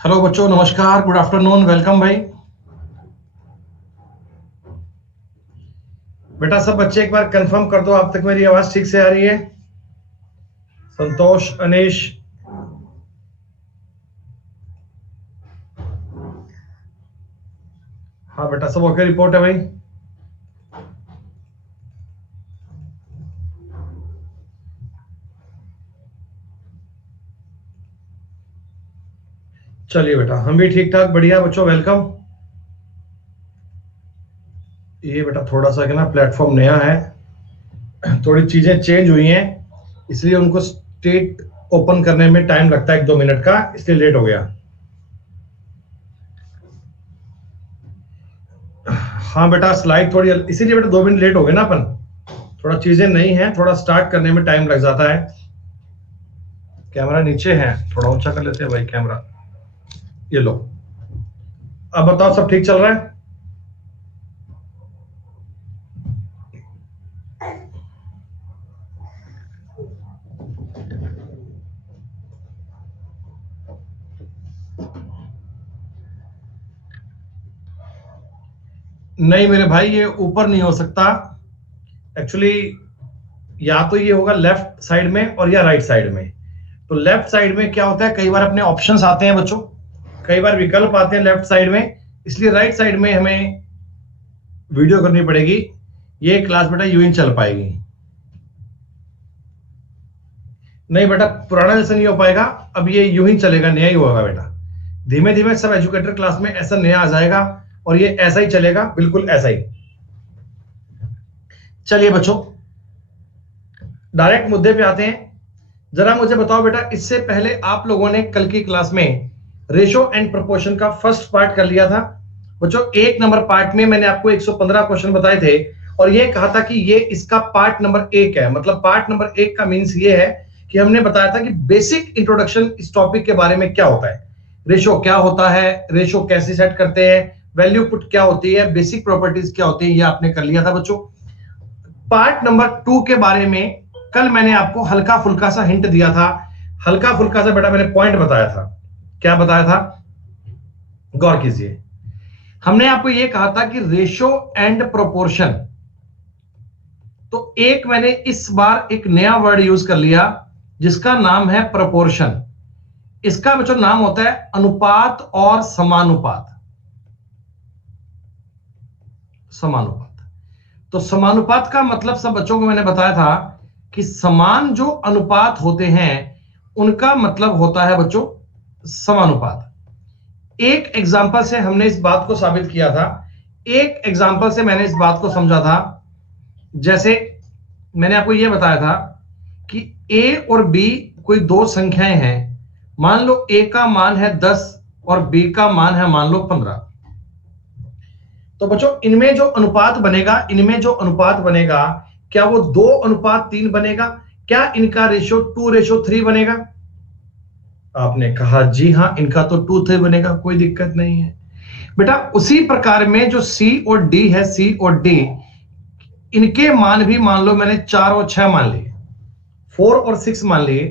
Hello बच्चों, नमस्कार, good afternoon, welcome भाई। बेटा सब बच्चे एक बार कंफर्म कर दो, आप तक मेरी आवाज ठीक से आ रही है? संतोष, अनीश, हाँ बेटा सब ओके रिपोर्ट है भाई। चलिए बेटा, हम भी ठीक ठाक, बढ़िया बच्चों, वेलकम। ये बेटा थोड़ा सा ना प्लेटफॉर्म नया है, थोड़ी चीजें चेंज हुई हैं, इसलिए उनको स्टेट ओपन करने में टाइम लगता है 1-2 मिनट का, इसलिए लेट हो गया। हाँ बेटा, स्लाइड थोड़ी इसीलिए बेटा 2 मिनट लेट हो गए ना अपन, थोड़ा चीजें नई हैं, थोड़ा स्टार्ट करने में टाइम लग जाता है। कैमरा नीचे है, थोड़ा ऊंचा कर लेते हैं भाई कैमरा। ये लो, अब बताओ सब ठीक चल रहा है? नहीं मेरे भाई, ये ऊपर नहीं हो सकता एक्चुअली। या तो ये होगा लेफ्ट साइड में और या राइट साइड में। तो लेफ्ट साइड में क्या होता है, कई बार अपने ऑप्शंस आते हैं बच्चों, कई बार विकल्प आते हैं लेफ्ट साइड में, इसलिए राइट साइड में हमें वीडियो करनी पड़ेगी। ये क्लास बेटा यूं ही चल पाएगी। नहीं बेटा, पुराना जैसा नहीं हो पाएगा, अब ये यूं ही चलेगा, नया ही होगा बेटा। धीमे धीमे सब एजुकेटर क्लास में ऐसा नया आ जाएगा और ये ऐसा ही चलेगा, बिल्कुल ऐसा ही। चलिए बच्चों, डायरेक्ट मुद्दे पे आते हैं। जरा मुझे बताओ बेटा, इससे पहले आप लोगों ने कल की क्लास में रेशो एंड प्रोपोर्शन का फर्स्ट पार्ट कर लिया था बच्चों। 1 नंबर पार्ट में मैंने आपको 115 क्वेश्चन बताए थे और ये कहा था कि ये इसका पार्ट नंबर 1 है। मतलब पार्ट नंबर 1 का मीन्स ये है कि हमने बताया था कि बेसिक इंट्रोडक्शन इस टॉपिक के बारे में क्या होता है, रेशो क्या होता है, रेशो कैसे सेट करते हैं, वैल्यू पुट क्या होती है, बेसिक प्रॉपर्टीज क्या होती है, ये आपने कर लिया था बच्चों। पार्ट नंबर 2 के बारे में कल मैंने आपको हल्का फुल्का सा हिंट दिया था, हल्का फुल्का सा बेटा मैंने पॉइंट बताया था। क्या बताया था, गौर कीजिए। हमने आपको यह कहा था कि रेशो एंड प्रोपोर्शन, तो एक मैंने इस बार एक नया वर्ड यूज कर लिया जिसका नाम है प्रोपोर्शन। इसका बच्चों नाम होता है अनुपात और समानुपात। समानुपात, तो समानुपात का मतलब सब बच्चों को मैंने बताया था कि समान जो अनुपात होते हैं उनका मतलब होता है बच्चों समानुपात। एक एग्जांपल से हमने इस बात को साबित किया था, एक एग्जांपल से मैंने इस बात को समझा था। जैसे मैंने आपको यह बताया था कि a और b कोई दो संख्याएं हैं, मान लो a का मान है 10 और b का मान है मान लो 15। तो बच्चों इनमें जो अनुपात बनेगा, इनमें जो अनुपात बनेगा, क्या वो 2:3 बनेगा? क्या इनका रेशो 2:3 बनेगा? आपने कहा जी हां, इनका तो 2:3 बनेगा, कोई दिक्कत नहीं है बेटा। उसी प्रकार में जो C और D है, C और D, इनके मान भी मान लो मैंने 4 और 6 मान लिए, 4 और 6 मान लिए।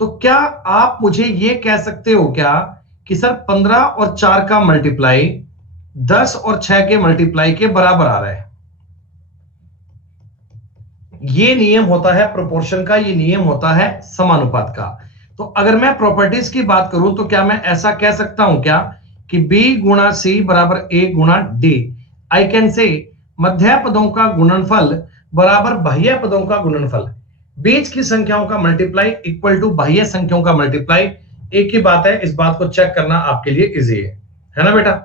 तो क्या आप मुझे यह कह सकते हो क्या कि सर 15 और 4 का मल्टीप्लाई 10 और 6 के मल्टीप्लाई के बराबर आ रहा है? ये नियम होता है प्रोपोर्शन का, ये नियम होता है समानुपात का। तो अगर मैं प्रॉपर्टीज की बात करूं तो क्या मैं ऐसा कह सकता हूं क्या कि B गुणा C बराबर A गुणा D? आई कैन से मध्य पदों का गुणनफल बराबर बाह्य पदों का गुणनफल, बीच की संख्याओं का मल्टीप्लाई इक्वल टू बाह्य संख्याओं का मल्टीप्लाई। एक ही बात है, इस बात को चेक करना आपके लिए इजी है ना बेटा?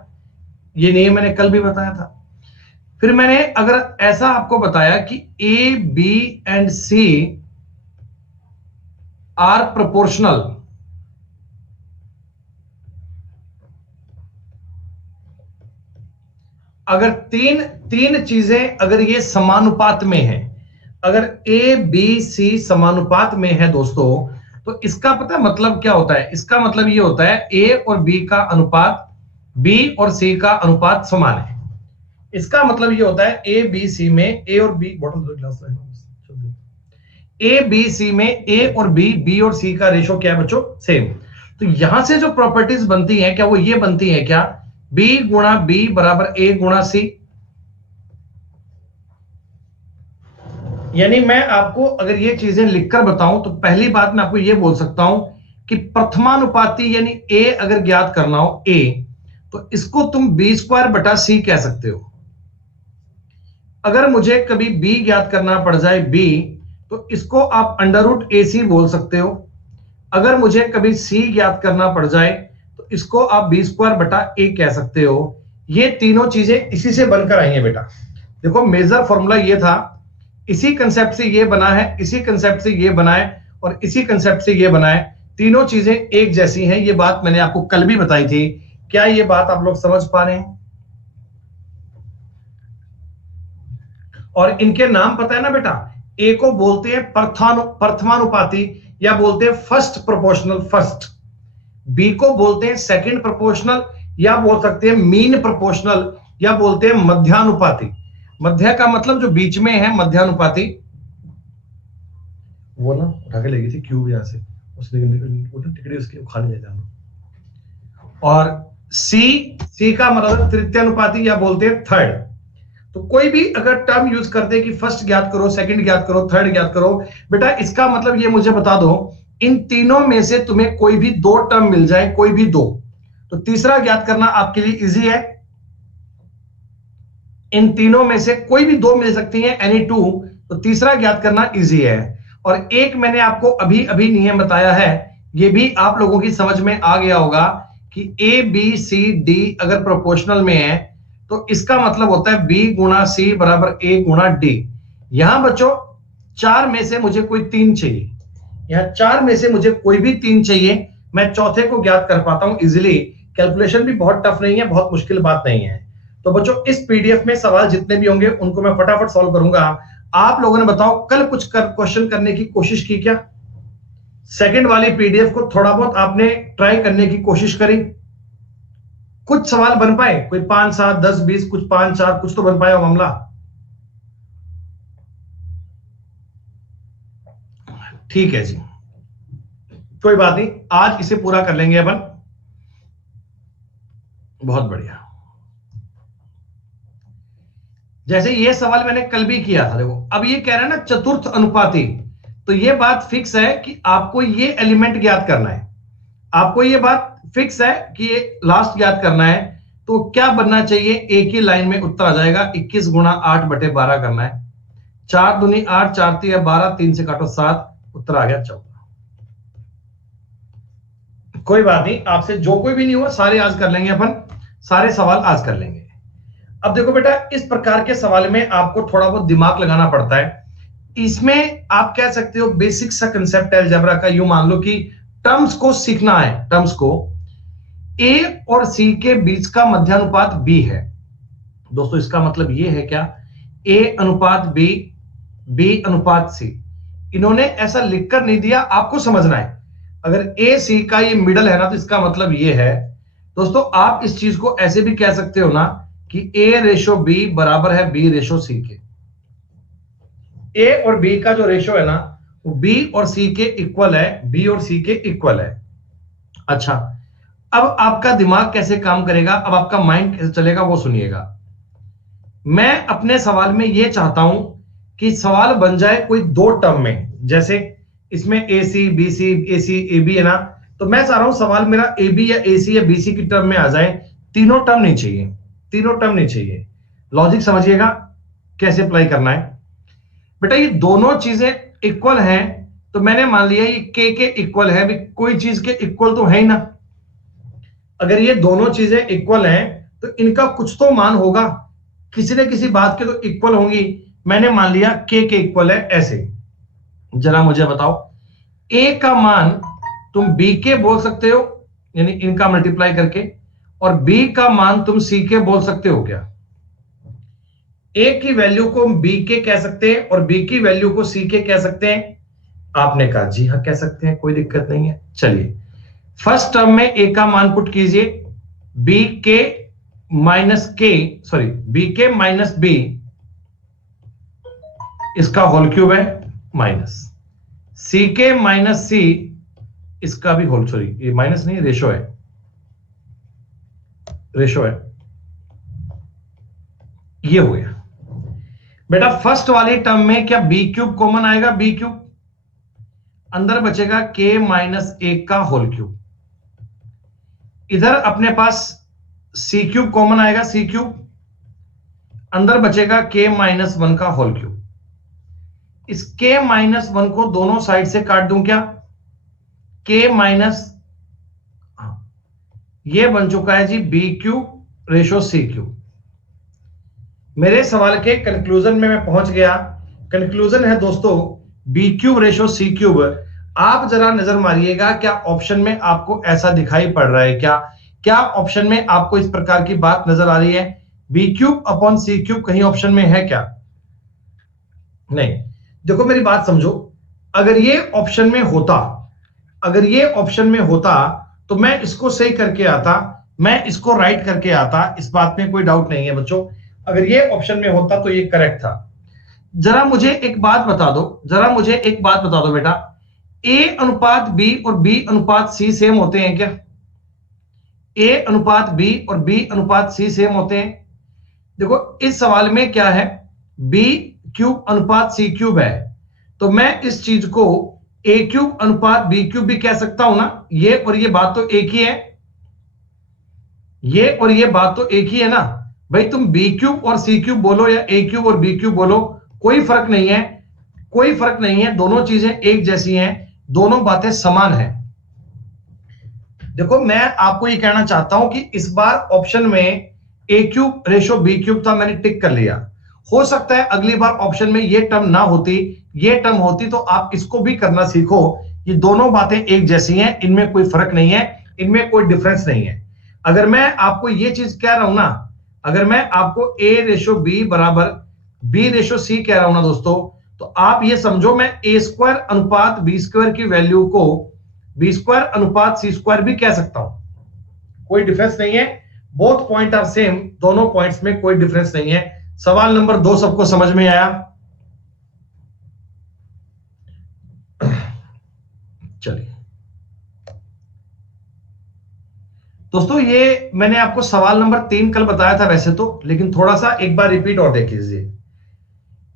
ये नियम मैंने कल भी बताया था। फिर मैंने अगर ऐसा आपको बताया कि A, B and C are proportional, अगर तीन चीजें अगर ये समानुपात में है, अगर A, B, C समानुपात में है दोस्तों, तो इसका पता है मतलब क्या होता है? इसका मतलब ये होता है A और B का अनुपात, B और C का अनुपात समान है। इसका मतलब ये होता है A, B, C में A और B, bottle glass A, B, C में A और B, B और C का रेशो क्या है बच्चों? सेम। तो यहां से जो प्रॉपर्टीज बनती हैं क्या वो ये बनती हैं क्या, b गुणा b बराबर a गुणा c। यानी मैं आपको अगर ये चीजें लिखकर बताऊं तो पहली बात मैं आपको ये बोल सकता हूं कि प्रथमानुपाती यानी a अगर ज्ञात करना हो a, तो इसको तुम b स्क्वायर बटा c कह सकते हो। अगर मुझे कभी b ज्ञात करना पड़ जाए b, तो इसको आप अंडर रूट ए सी बोल सकते हो। अगर मुझे कभी c ज्ञात करना पड़ जाए तो इसको आप b स्क्वायर बटा a कह सकते हो। ये तीनों चीजें इसी से बनकर आई हैं बेटा। देखो मेजर फॉर्मूला ये था, इसी कंसेप्ट से ये बना है, इसी कंसेप्ट से ये बना है और इसी कंसेप्ट से ये बना है। तीनों चीजें एक जैसी हैं। ये बात मैंने आपको कल भी बताई थी। क्या ये बात आप लोग समझ पा रहे हैं? और इनके नाम पता है ना बेटा, ए को बोलते हैं प्रथमानुपाती या बोलते हैं फर्स्ट प्रोपोर्शनल फर्स्ट, बी को बोलते हैं सेकंड प्रोपोर्शनल या बोल सकते हैं मीन प्रोपोर्शनल या बोलते हैं मध्यानुपाती। मध्य का मतलब जो बीच में है, मध्यानुपाती। वो ना उठा के ले गई थी क्यूब यहां से, उसने टिकड़ी उसकी खा नहीं जाता। और सी का मतलब तृतीयानुपाती या बोलते हैं थर्ड। तो कोई भी अगर टर्म यूज करते कि फर्स्ट ज्ञात करो, सेकंड ज्ञात करो, थर्ड ज्ञात करो, बेटा इसका मतलब ये मुझे बता दो इन तीनों में से तुम्हें कोई भी दो टर्म मिल जाए, कोई भी दो, तो तीसरा ज्ञात करना आपके लिए इजी है। इन तीनों में से कोई भी दो मिल सकती हैं, एनी टू, तो तीसरा ज्ञात करना इजी है। और एक मैंने आपको अभी अभी नियम बताया है, ये भी आप लोगों की समझ में आ गया होगा कि ए बी सी डी अगर प्रोपोर्शनल में है तो इसका मतलब होता है b गुणा सी बराबर a गुणा डी। यहां बच्चों चार में से मुझे कोई तीन चाहिए, यहां चार में से मुझे कोई भी तीन चाहिए, मैं चौथे को ज्ञात कर पाता हूं इजीली। कैलकुलेशन भी बहुत टफ नहीं है, बहुत मुश्किल बात नहीं है। तो बच्चों इस पीडीएफ में सवाल जितने भी होंगे उनको मैं फटाफट सॉल्व करूंगा। आप लोगों ने बताओ कल कुछ क्वेश्चन करने की कोशिश की क्या? सेकंड वाली पीडीएफ को थोड़ा बहुत आपने ट्राई करने की कोशिश करी? कुछ सवाल बन पाए? कोई 5 7 10 20, कुछ 5 4, कुछ तो बन पाया मामला। ठीक है जी, कोई बात नहीं, आज इसे पूरा कर लेंगे अपन। बहुत बढ़िया। जैसे ये सवाल मैंने कल भी किया था, देखो अब ये कह रहा है ना चतुर्थ अनुपाती, तो ये बात फिक्स है कि आपको ये एलिमेंट ज्ञात करना है। आपको ये बात फिक्स है कि ये लास्ट ज्ञात करना है। तो क्या बनना चाहिए? एक ही लाइन में उत्तर आ जाएगा, 21 गुणा 8 बटे 12 करना है। 4 दूनी 8, 4 3 12, 3 से काटो 7, उत्तर आ गया 14। कोई बात नहीं, आपसे जो कोई भी नहीं हुआ सारे आज कर लेंगे अपन, सारे सवाल आज कर लेंगे। अब देखो बेटा, इस प्रकार के सवाल में आपको थोड़ा बहुत दिमाग लगाना पड़ता है। इसमें आप कह सकते हो बेसिक सा कंसेप्ट अलजेब्रा का, यूं मान लो कि टर्म्स को सीखना है। टर्म्स को a और c के बीच का मध्यानुपात b है। दोस्तों इसका मतलब ये है क्या, a अनुपात b, b अनुपात c। इन्होंने ऐसा लिखकर नहीं दिया, आपको समझना है। अगर a c का ये मिडल है ना, तो इसका मतलब ये है दोस्तों, आप इस चीज को ऐसे भी कह सकते हो ना कि a रेशो b बराबर है b रेशो c के। a और b का जो रेशो है ना वो b और c के इक्वल है, b और c के इक्वल है। अच्छा, अब आपका दिमाग कैसे काम करेगा, अब आपका माइंड कैसे चलेगा वो सुनिएगा। मैं अपने सवाल में ये चाहता हूं कि सवाल बन जाए कोई दो टर्म में, जैसे इसमें ए C B C A C A B है ना, तो मैं चाह रहा हूं सवाल मेरा ए बी या ए सी या बी सी की टर्म में आ जाए। तीनों टर्म नहीं चाहिए, तीनों टर्म नहीं चाहिए। लॉजिक समझिएगा कैसे अप्लाई करना है। बेटा ये दोनों चीजें इक्वल हैं, तो मैंने मान लिया ये के इक्वल है, भी कोई चीज के इक्वल तो है ही ना। अगर ये दोनों चीजें इक्वल हैं तो इनका कुछ तो मान होगा, किसी न किसी बात के तो इक्वल होंगी। मैंने मान लिया के इक्वल है। ऐसे जरा मुझे बताओ, ए का मान तुम बी के बोल सकते हो, यानी इनका मल्टीप्लाई करके, और बी का मान तुम सी के बोल सकते हो क्या? ए की वैल्यू को बी के कह सकते हैं और बी की वैल्यू को सी के कह सकते हैं। आपने कहा जी हाँ कह सकते हैं, कोई दिक्कत नहीं है। चलिए फर्स्ट टर्म में ए का मान पुट कीजिए, बी के माइनस के, सॉरी बी के माइनस बी, इसका होल क्यूब है, माइनस सी के माइनस सी, इसका भी होल, सॉरी ये माइनस नहीं, रेशो है, रेशो है, ये हो गया बेटा। फर्स्ट वाली टर्म में क्या बी क्यूब कॉमन आएगा, बी क्यूब, अंदर बचेगा के माइनस 1 का होल क्यूब, इधर अपने पास सी क्यूब कॉमन आएगा, सी क्यूब, अंदर बचेगा के माइनस 1 का होल क्यूब। इस के माइनस 1 को दोनों साइड से काट दूं क्या, के माइनस, ये बन चुका है जी बी क्यूब रेशो सी क्यूब। मेरे सवाल के कंक्लूजन में मैं पहुंच गया। कंक्लूजन है दोस्तों बी क्यूब रेशो सी क्यूब। आप जरा नजर मारिएगा, क्या ऑप्शन में आपको ऐसा दिखाई पड़ रहा है, क्या क्या ऑप्शन में आपको इस प्रकार की बात नजर आ रही है, बी क्यूब अपॉन सी क्यूब कहीं ऑप्शन में है क्या, नहीं। देखो मेरी बात समझो, अगर ये ऑप्शन में होता, अगर ये ऑप्शन में होता तो मैं इसको सही करके आता, मैं इसको राइट करके आता, इस बात में कोई डाउट नहीं है बच्चों। अगर ये ऑप्शन में होता तो ये करेक्ट था। जरा मुझे एक बात बता दो, जरा मुझे एक बात बता दो बेटा, ए अनुपात बी और बी अनुपात सी सेम होते हैं क्या, ए अनुपात बी और बी अनुपात सी सेम होते हैं। देखो इस सवाल में क्या है, बी क्यूब अनुपात सी क्यूब है, तो मैं इस चीज को ए क्यूब अनुपात बी क्यूब भी कह सकता हूं ना, ये और ये बात तो एक ही है, ये और ये बात तो एक ही है ना भाई। तुम बी क्यूब और सी क्यूब बोलो या ए क्यूब और बी क्यूब बोलो, कोई फर्क नहीं है, कोई फर्क नहीं है, दोनों चीजें एक जैसी हैं, दोनों बातें समान हैं। देखो मैं आपको ये कहना चाहता हूं कि इस बार ऑप्शन में ए क्यूब रेशो बी क्यूब था, मैंने टिक कर लिया। हो सकता है अगली बार ऑप्शन में ये टर्म ना होती, ये टर्म होती, तो आप इसको भी करना सीखो। ये दोनों बातें एक जैसी हैं, इनमें कोई फर्क नहीं है, इनमें कोई डिफरेंस नहीं है। अगर मैं आपको ये चीज कह रहा हूं ना, अगर मैं आपको ए रेशो बी बराबर बी रेशो सी कह रहा हूं ना दोस्तों, तो आप ये समझो मैं ए स्क्वायर अनुपात बी स्क्वायर की वैल्यू को बी स्क्वायर अनुपात सी स्क्वायर भी कह सकता हूं, कोई डिफरेंस नहीं है। बोथ पॉइंट आर सेम, दोनों पॉइंट्स में कोई डिफरेंस नहीं है। सवाल नंबर 2 सबको समझ में आया? चलिए दोस्तों, ये मैंने आपको सवाल नंबर 3 कल बताया था वैसे तो, लेकिन थोड़ा सा एक बार रिपीट और देख लीजिए।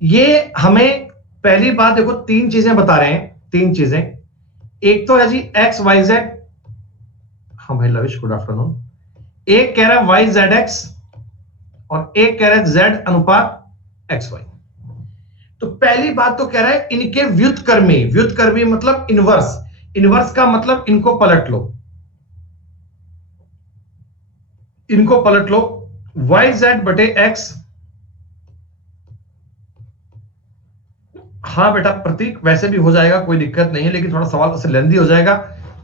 ये हमें पहली बात देखो, 3 चीजें बता रहे हैं, 3 चीजें। एक तो है जी एक्स वाई जेड, हाँ भाई लविश गुड आफ्टरनून। एक कह रहा है वाई जेड एक्स और एक कह रहा है जेड अनुपात एक्स वाई। तो पहली बात तो कह रहा है इनके व्युत्क्रमी, व्युत्क्रमी मतलब इनवर्स, इनवर्स का मतलब इनको पलट लो, इनको पलट लो, वाई जेड बटे एक्स। हाँ बेटा प्रतीक वैसे भी हो जाएगा, कोई दिक्कत नहीं है, लेकिन थोड़ा सवाल उससे लेंदी हो जाएगा,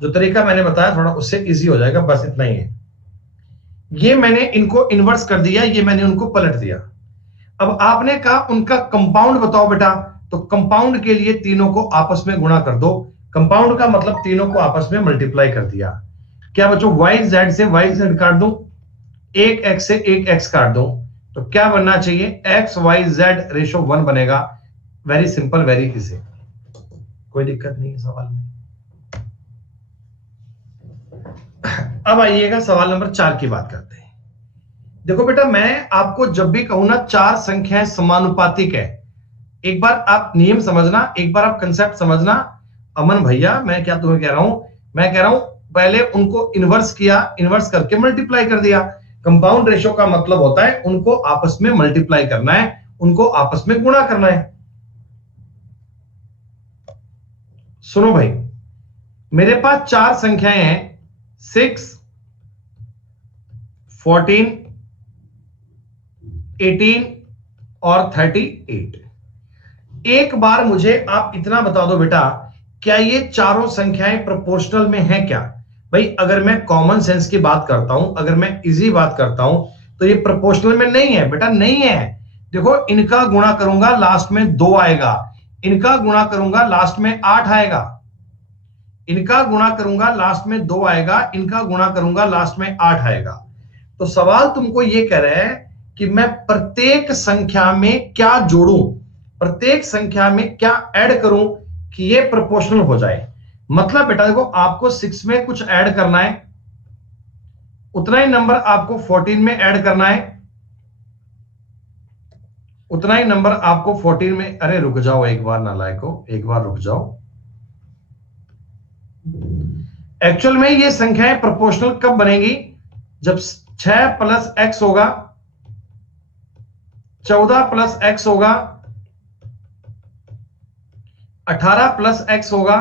जो तरीका मैंने बताया थोड़ा उससे इजी हो जाएगा, बस इतना ही है। ये मैंने इनको इन्वर्स कर दिया, ये मैंने उनको पलट दिया। अब आपने कहा उनका कंपाउंड बताओ बेटा, तो कंपाउंड के लिए तीनों को आपस में गुणा कर दो। कंपाउंड का मतलब तीनों को आपस में मल्टीप्लाई कर दिया। क्या बच्चों, वाई जेड से वाई जेड काट दूं, एक एक्स से एक एक्स काट दूं, तो क्या बनना चाहिए, एक्स वाई जेड रेशो 1 बनेगा। वेरी सिंपल, वेरी इजी, कोई दिक्कत नहीं है सवाल में। अब आइएगा सवाल नंबर 4 की बात करते हैं। देखो बेटा, मैं आपको जब भी कहूं ना 4 संख्याएं समानुपातिक है, एक बार आप नियम समझना, एक बार आप कंसेप्ट समझना। अमन भैया मैं क्या तुम्हें कह रहा हूं, मैं कह रहा हूं पहले उनको इन्वर्स किया, इन्वर्स करके मल्टीप्लाई कर दिया। कंपाउंड रेशो का मतलब होता है उनको आपस में मल्टीप्लाई करना है, उनको आपस में गुणा करना है। सुनो भाई, मेरे पास 4 संख्याएं हैं, 6, 14, 18 और 38। एक बार मुझे आप इतना बता दो बेटा, क्या ये चारों संख्याएं प्रोपोर्शनल में हैं क्या? भाई अगर मैं कॉमन सेंस की बात करता हूं, अगर मैं इजी बात करता हूं, तो ये प्रोपोर्शनल में नहीं है बेटा, नहीं है। देखो इनका गुणा करूंगा लास्ट में 2 आएगा, इनका गुणा करूंगा लास्ट में 8 आएगा, इनका गुणा करूंगा लास्ट में 2 आएगा, इनका गुणा करूंगा लास्ट में 8 आएगा। तो सवाल तुमको ये कह रहा है कि मैं प्रत्येक संख्या में क्या जोड़ूं, प्रत्येक संख्या में क्या ऐड करूं कि ये प्रोपोर्शनल हो जाए। मतलब बेटा देखो, आपको 6 में कुछ ऐड करना है, उतना ही नंबर आपको 14 में ऐड करना है, उतना ही नंबर आपको 14 में। अरे रुक जाओ एक बार नालायको, एक बार रुक जाओ। एक्चुअल में ये संख्याएं प्रोपोर्शनल कब बनेगी? जब 6 प्लस एक्स होगा, 14 प्लस एक्स होगा, 18 प्लस एक्स होगा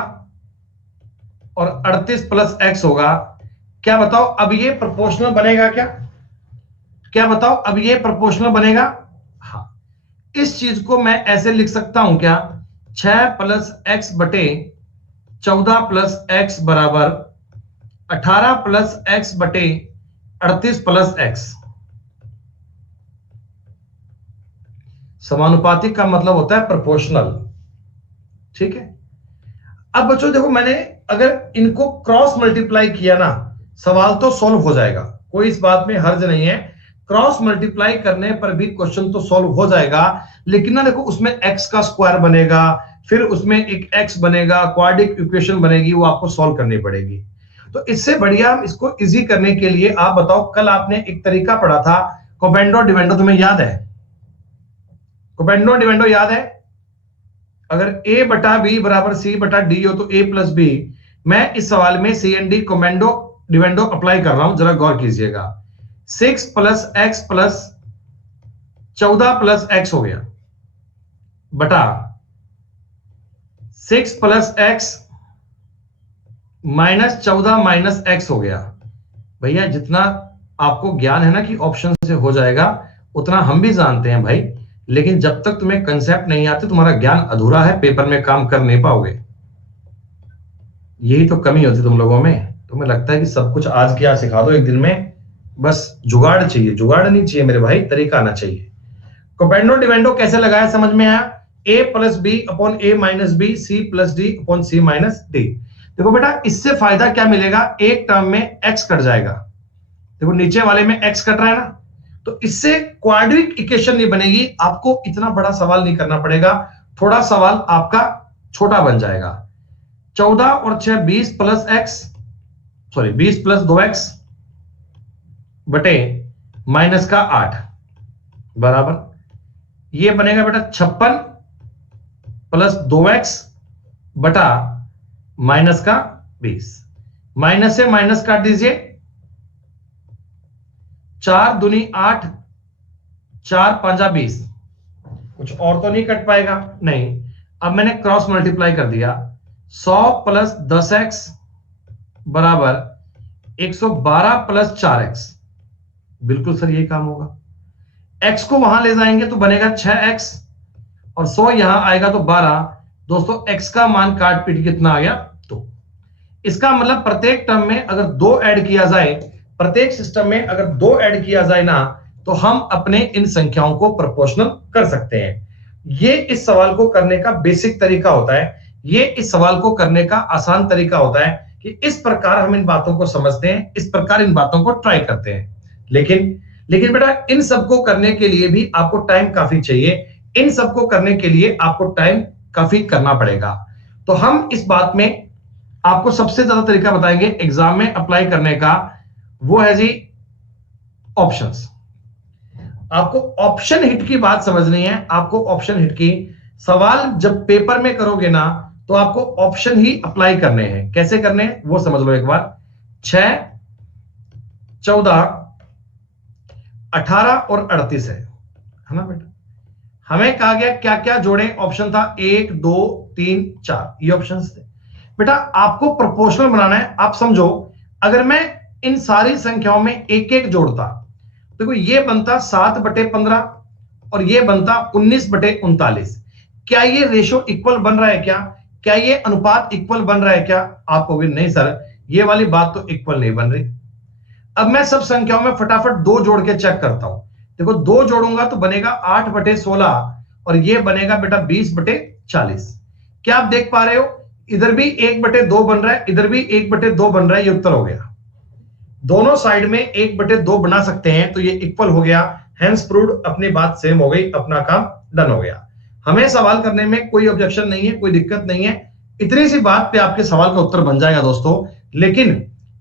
और 38 प्लस एक्स होगा। क्या बताओ अब ये प्रोपोर्शनल बनेगा क्या? क्या बताओ अब ये प्रोपोर्शनल बनेगा? हाँ, इस चीज को मैं ऐसे लिख सकता हूं क्या? 6 प्लस एक्स बटे 14 प्लस एक्स बराबर 18 प्लस एक्स बटे 38 प्लस एक्स। समानुपातिक का मतलब होता है प्रोपोर्शनल। ठीक है, अब बच्चों देखो, मैंने अगर इनको क्रॉस मल्टीप्लाई किया ना, सवाल तो सॉल्व हो जाएगा, कोई इस बात में हर्ज नहीं है। क्रॉस मल्टीप्लाई करने पर भी क्वेश्चन तो सॉल्व हो जाएगा, लेकिन ना देखो उसमें एक्स का स्क्वायर बनेगा, फिर उसमें एक एक्स बनेगा, क्वाड्रेटिक इक्वेशन बनेगी, वो आपको सॉल्व करनी पड़ेगी। तो इससे बढ़िया इसको इजी करने के लिए आप बताओ, कल आपने एक तरीका पढ़ा था कोपेंडो डिवेंडो, तुम्हें याद है? कोपेंडो डिवेंडो याद है? अगर a बटा बी बराबर सी बटा डी हो तो a प्लस बी। मैं इस सवाल में सी एन डी कोमेंडो डिवेंडो अप्लाई कर रहा हूं, जरा गौर कीजिएगा। 6 plus x plus 14 plus x हो गया बटा 6 plus x minus 14 minus x हो गया। भैया जितना आपको ज्ञान है ना कि ऑप्शन से हो जाएगा, उतना हम भी जानते हैं भाई, लेकिन जब तक तुम्हें कंसेप्ट नहीं आते तुम्हारा ज्ञान अधूरा है, पेपर में काम कर नहीं पाओगे। यही तो कमी होती तुम लोगों में, तुम्हें लगता है कि सब कुछ आज की आज सिखा दो एक दिन में, बस जुगाड़ चाहिए। जुगाड़ नहीं चाहिए मेरे भाई, तरीका आना चाहिए। कोपेंडो डिवेंडो कैसे लगाया समझ में आया? a plus B upon A minus B, C plus D upon C minus D. देखो बेटा, इससे फायदा क्या मिलेगा? एक टर्म में x कट जाएगा, देखो नीचे वाले में x कट रहा है ना, तो इससे क्वाड्रेटिक इक्वेशन नहीं बनेगी, आपको इतना बड़ा सवाल नहीं करना पड़ेगा, थोड़ा सवाल आपका छोटा बन जाएगा। 14 और 6 20 plus x, sorry 20 plus 2x बटे माइनस का 8 बराबर, ये बनेगा बेटा 56 प्लस 2x बटा माइनस का 20। माइनस से माइनस काट दीजिए, 4 दूनी 8, 4 पंजा 20, कुछ और तो नहीं कट पाएगा? नहीं। अब मैंने क्रॉस मल्टीप्लाई कर दिया, 100 प्लस 10x बराबर 112 प्लस 4x। बिल्कुल सर यही काम होगा। x को वहां ले जाएंगे तो बनेगा 6x और 100 यहां आएगा तो 12। दोस्तों x का मान काट पीट कितना आ गया? 2। इसका मतलब प्रत्येक टर्म में अगर 2 ऐड किया जाए, प्रत्येक सिस्टम में अगर 2 ऐड किया जाए ना, तो हम अपने इन संख्याओं को प्रोपोर्शनल कर सकते हैं। ये इस सवाल को करने का बेसिक तरीका होता है, ये इस सवाल को करने का आसान तरीका होता है कि इस प्रकार हम इन बातों को समझते हैं, इस प्रकार इन बातों को ट्राई करते हैं। लेकिन बेटा इन सबको करने के लिए भी आपको टाइम काफी चाहिए, इन सबको करने के लिए आपको टाइम काफी करना पड़ेगा। तो हम इस बात में आपको सबसे ज्यादा तरीका बताएंगे एग्जाम में अप्लाई करने का, वो है जी ऑप्शंस। आपको ऑप्शन हिट की बात समझनी है, आपको ऑप्शन हिट की सवाल जब पेपर में करोगे ना, तो आपको ऑप्शन ही अप्लाई करने हैं। कैसे करने हैं वो समझ लो एक बार। 6, 14, 18 और 38 है ना बेटा? हमें कहा गया क्या क्या जोड़े, ऑप्शन था 1 2 3 4, ये ऑप्शंस थे बेटा। आपको प्रोपोर्शनल बनाना है। आप समझो, अगर मैं इन सारी संख्याओं में एक एक जोड़ता, देखो ये बनता 7/15 और ये बनता 19/39। क्या ये रेशो इक्वल बन रहा है? क्या ये अनुपात इक्वल बन रहा है? क्या आप कहोगे नहीं सर, ये वाली बात तो इक्वल नहीं बन रही। अब मैं सब संख्याओं में फटाफट 2 जोड़ के चेक करता हूं। देखो 2 जोड़ूंगा तो बनेगा 8/16 और ये बनेगा बेटा 20/40। क्या आप देख पा रहे हो? इधर भी 1/2 बन रहा है, इधर भी 1/2 बन रहा है, ये उत्तर हो गया। दोनों साइड में 1/2 बना सकते हैं तो ये इक्वल हो गया। हेंस प्रूव्ड, अपनी बात सेम हो गई, अपना काम डन हो गया। हमें सवाल करने में कोई ऑब्जेक्शन नहीं है, कोई दिक्कत नहीं है। इतनी सी बात पे आपके सवाल का उत्तर बन जाएगा दोस्तों। लेकिन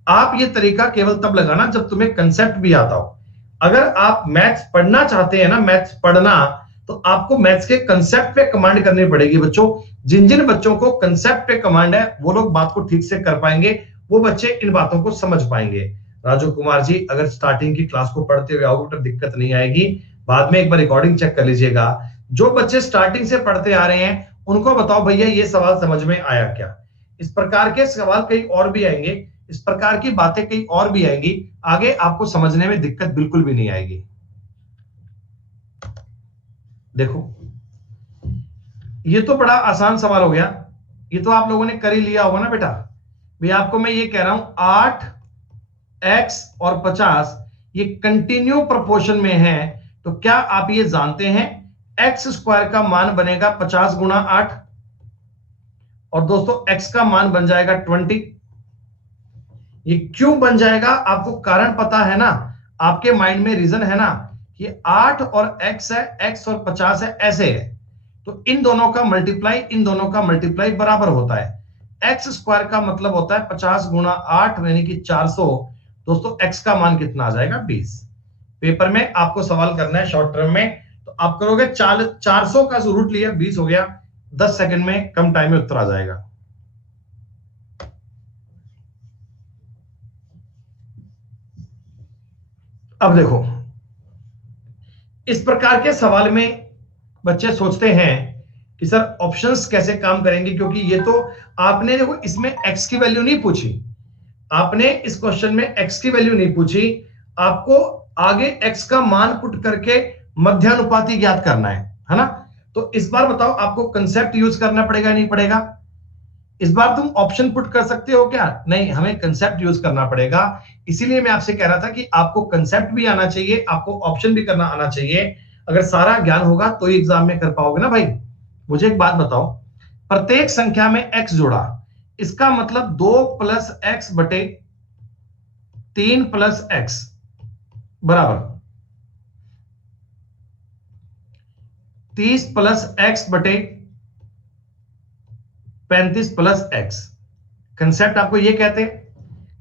आप ये तरीका केवल तब लगाना जब तुम्हें कंसेप्ट भी आता हो। अगर आप मैथ्स पढ़ना चाहते हैं ना, मैथ्स पढ़ना, तो आपको मैथ्स के कंसेप्ट पे कमांड करनी पड़ेगी बच्चों। जिन जिन बच्चों को कंसेप्ट पे कमांड है वो लोग बात को ठीक से कर पाएंगे, वो बच्चे इन बातों को समझ पाएंगे। राजू कुमार जी, अगर स्टार्टिंग की क्लास को पढ़ते हुए आओगे तो दिक्कत नहीं आएगी, बाद में एक बार रिकॉर्डिंग चेक कर लीजिएगा। जो बच्चे स्टार्टिंग से पढ़ते आ रहे हैं उनको बताओ भैया ये सवाल समझ में आया क्या। इस प्रकार के सवाल कई और भी आएंगे, इस प्रकार की बातें कई और भी आएंगी, आगे आपको समझने में दिक्कत बिल्कुल भी नहीं आएगी। देखो ये तो बड़ा आसान सवाल हो गया, ये तो आप लोगों ने कर ही लिया होगा ना बेटा। भैया आपको मैं ये कह रहा हूं 8x और 50 ये कंटिन्यू प्रोपोर्शन में है, तो क्या आप ये जानते हैं एक्स स्क्वायर का मान बनेगा 50 गुणा 8, और दोस्तों x का मान बन जाएगा 20। ये क्यों बन जाएगा आपको कारण पता है ना, आपके माइंड में रीजन है ना कि 8 और x है, x और 50 है, ऐसे है, तो इन दोनों का मल्टीप्लाई बराबर होता है। एक्स स्क्वायर का मतलब होता है 50 गुणा 8 यानी कि 400। दोस्तों x का मान कितना आ जाएगा 20। पेपर में आपको सवाल करना है शॉर्ट टर्म में, तो आप करोगे 400 का रूट लिया 20 हो गया, 10 सेकंड में कम टाइम में उत्तर आ जाएगा। अब देखो इस प्रकार के सवाल में बच्चे सोचते हैं कि सर ऑप्शंस कैसे काम करेंगे, क्योंकि ये तो आपने देखो इसमें x की वैल्यू नहीं पूछी, आपने इस क्वेश्चन में x की वैल्यू नहीं पूछी, आपको आगे x का मान पुट करके मध्यानुपाती ज्ञात करना है ना। तो इस बार बताओ आपको कंसेप्ट यूज करना पड़ेगा नहीं पड़ेगा। इस बार तुम ऑप्शन पुट कर सकते हो क्या, नहीं, हमें कंसेप्ट यूज करना पड़ेगा। इसीलिए मैं आपसे कह रहा था कि आपको कंसेप्ट भी आना चाहिए, आपको ऑप्शन भी करना आना चाहिए। अगर सारा ज्ञान होगा तो ही एग्जाम में कर पाओगे ना भाई। मुझे एक बात बताओ, प्रत्येक संख्या में x जोड़ा, इसका मतलब 2 + x बटे 3 + x बराबर 30 + x बटे 35 + x। कंसेप्ट आपको ये कहते हैं,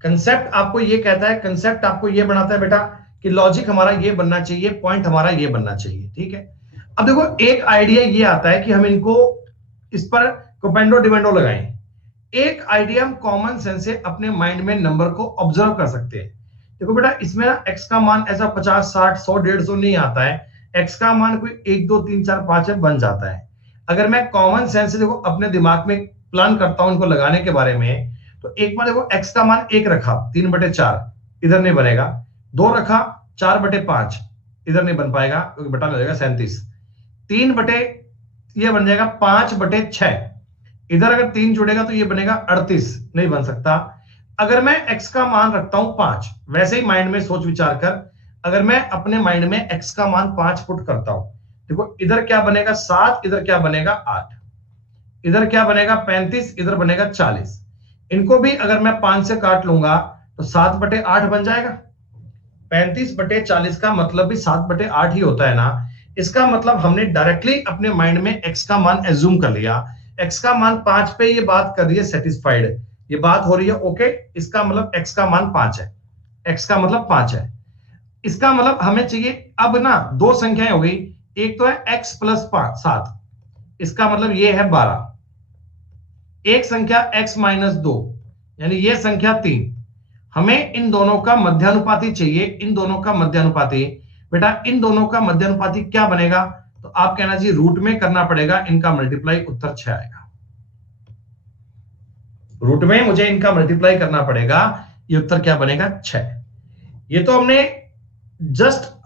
कंसेप्ट आपको ये कहता है, कंसेप्ट आपको ये बनाता है बेटा कि लॉजिक हमारा ये बनना चाहिए, पॉइंट हमारा ये बनना चाहिए, ठीक है। अब देखो एक आइडिया ये आता है कि हम इनको इस पर कोपेंडो डिवेंडो लगाएं। एक आइडिया हम कॉमन सेंस से अपने माइंड में नंबर को ऑब्जर्व कर सकते हैं। देखो बेटा इसमें ना x का मान ऐसा 50 60 100 150 नहीं आता है, x का मान कोई 1 2 3 4 5 बन जाता है। अगर मैं कॉमन सेंस से देखो अपने दिमाग में प्लान करता हूं इनको लगाने के बारे में, तो एक बार देखो x का मान 1 रखा 3/4 इधर नहीं बनेगा, 2 रखा 4/5 इधर नहीं बन पाएगा क्योंकि बटा लगेगा 37, 3 बटे ये बन जाएगा 5/6 इधर, अगर 3 जुड़ेगा तो ये बनेगा 38, नहीं बन सकता। अगर मैं x का मान रखता हूं 5, वैसे ही माइंड में सोच विचार कर, अगर मैं अपने माइंड में x का मान 5 पुट करता हूं, देखो इधर क्या बनेगा 7, इधर क्या बनेगा 8, इधर क्या बनेगा 35, इधर बनेगा 40। इनको भी अगर मैं 5 से काट लूंगा तो 7/8 बन जाएगा। 35/40 का मतलब भी 7/8 ही होता है ना। इसका मतलब हमने डायरेक्टली अपने माइंड में x का मान एज्यूम कर लिया, x का मान 5 पे ये बात कर रही है सेटिस्फाइड, ये बात हो रही है ओके, इसका मतलब x का मान 5 है, x का मतलब 5 है। इसका मतलब हमें चाहिए अब ना 2 संख्याएं हो गई, एक तो है x + 5 7, इसका मतलब ये है 12, एक संख्या x - 2 यानी ये संख्या 3। हमें इन दोनों का मध्यानुपाती चाहिए, इन दोनों का मध्यानुपाती। बेटा इन दोनों का मध्यानुपाती क्या बनेगा, तो आप कहना जी रूट में करना पड़ेगा, इनका मल्टीप्लाई उत्तर 6 आएगा। रूट में मुझे इनका मल्टीप्लाई करना पड़ेगा, ये उत्तर क्या बनेगा 6। ये तो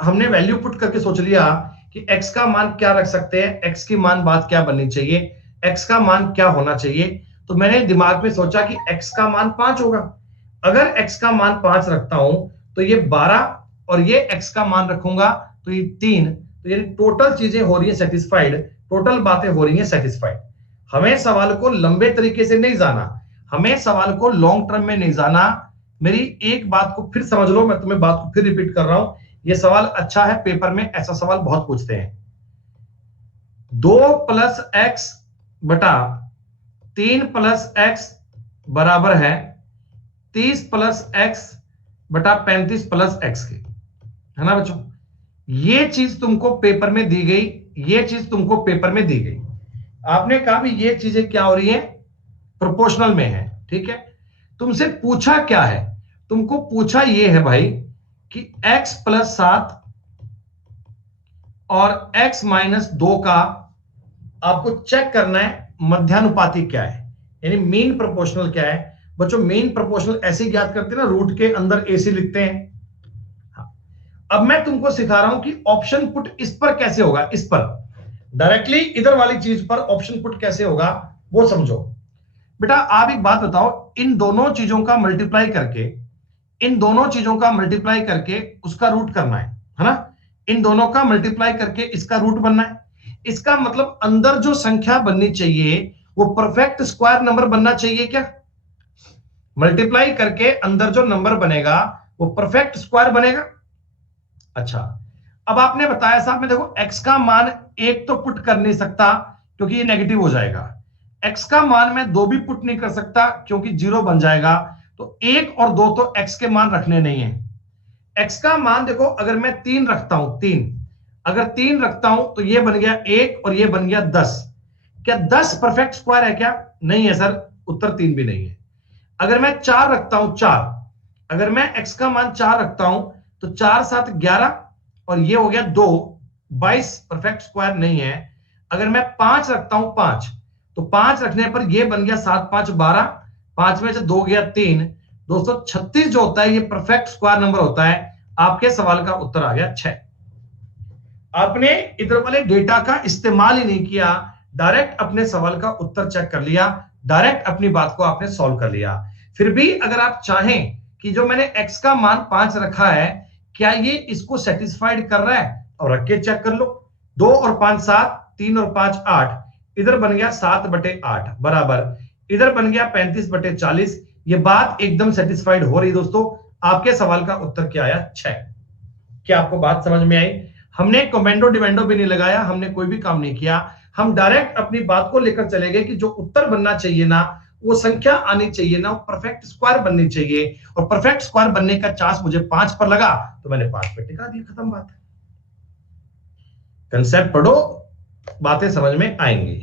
हमने वैल्यू पुट करके सोच लिया कि x का मान क्या रख सकते हैं, x की मान बात क्या बननी चाहिए, x का मान क्या होना चाहिए। तो मैंने दिमाग में सोचा कि x का मान 5 होगा। अगर x का मान 5 रखता हूं तो ये 12, और ये x का मान रखूंगा तो ये 3, तो ये टोटल चीजें हो रही है सेटिस्फाइड, टोटल बातें हो रही है सेटिस्फाइड। हमें सवाल को लंबे तरीके से नहीं जाना, हमें सवाल को लॉन्ग टर्म में नहीं जाना। मेरी एक बात को फिर समझ लो, मैं तुम्हें बात को फिर रिपीट कर रहा हूं, ये सवाल अच्छा है, पेपर में ऐसा सवाल बहुत पूछते हैं। 2 + x बटा 3 प्लस एक्स बराबर है 30 प्लस एक्स बटा 35 प्लस एक्स के, है ना बच्चों। ये चीज तुमको पेपर में दी गई, ये चीज तुमको पेपर में दी गई। आपने कहा भी ये चीजें क्या हो रही है, प्रोपोर्शनल में है, ठीक है। तुमसे पूछा क्या है, तुमको पूछा ये है भाई कि x प्लस 7 और x माइनस 2 का आपको चेक करना है मध्यानुपाती क्या है, यानी मीन प्रोपोर्शनल क्या है। बच्चों मीन प्रोपोर्शनल ऐसे ज्ञात करते हैं ना, रूट के अंदर AC लिखते हैं। अब मैं तुमको सिखा रहा हूं कि ऑप्शन पुट इस पर कैसे होगा, इस पर डायरेक्टली इधर वाली चीज पर ऑप्शन पुट कैसे होगा वो समझो। बेटा आप एक बात बताओ, इन दोनों चीजों का मल्टीप्लाई करके, इन दोनों चीजों का मल्टीप्लाई करके उसका रूट करना है ना। इन दोनों का मल्टीप्लाई करके इसका रूट बनना है। इसका मतलब अंदर जो संख्या बननी चाहिए वो परफेक्ट स्क्वायर नंबर बनना चाहिए क्या। मल्टीप्लाई करके अंदर जो नंबर बनेगा वो परफेक्ट स्क्वायर बनेगा। अच्छा, अब आपने बताया साहब में देखो x का मान 1 तो पुट कर नहीं सकता क्योंकि ये नेगेटिव हो जाएगा, x का मान मैं 2 भी पुट नहीं कर सकता क्योंकि 0 बन जाएगा। तो 1 और 2 तो x के मान रखने नहीं है। x का मान देखो अगर मैं 3 रखता हूं, 3 अगर 3 रखता हूं तो ये बन गया 1 और ये बन गया 10। क्या 10 परफेक्ट स्क्वायर है क्या, नहीं है सर, उत्तर 3 भी नहीं है। अगर मैं 4 रखता हूं, 4 अगर मैं x का मान 4 रखता हूं तो 4 7 11 और ये हो गया 2, 22 परफेक्ट स्क्वायर नहीं है। अगर मैं 5 रखता हूं, 5 तो 5 रखने पर ये बन गया 7 5 12, 5 में से 2 गया 3, दोस्तों 36 जो होता है ये परफेक्ट स्क्वायर नंबर होता है। आपके सवाल का उत्तर आ गया 6। आपने इधर वाले डेटा का इस्तेमाल ही नहीं किया, डायरेक्ट अपने सवाल का उत्तर चेक कर लिया, डायरेक्ट अपनी बात को आपने सॉल्व कर लिया। फिर भी अगर आप चाहें कि जो मैंने x का मान 5 रखा है क्या ये इसको सेटिस्फाइड कर रहा है, और रख के चेक कर लो। 2 और 5 7, 3 और 5 8, इधर बन गया 7/8 बराबर, इधर बन गया 35/40। ये बात एकदम सेटिस्फाइड हो रही दोस्तों। आपके सवाल का उत्तर क्या आया, 6। क्या आपको बात समझ में आई। हमने कमेंडो डिवेंडो भी नहीं लगाया, हमने कोई भी काम नहीं किया, हम डायरेक्ट अपनी बात को लेकर चले गए कि जो उत्तर बनना चाहिए ना, वो संख्या आनी चाहिए ना, वो परफेक्ट स्क्वायर बननी चाहिए, और परफेक्ट स्क्वायर बनने का चांस मुझे 5 पर लगा तो मैंने 5 पे टिका दिया, खत्म बात है। कंसेप्ट पढ़ो, बातें समझ में आएंगी।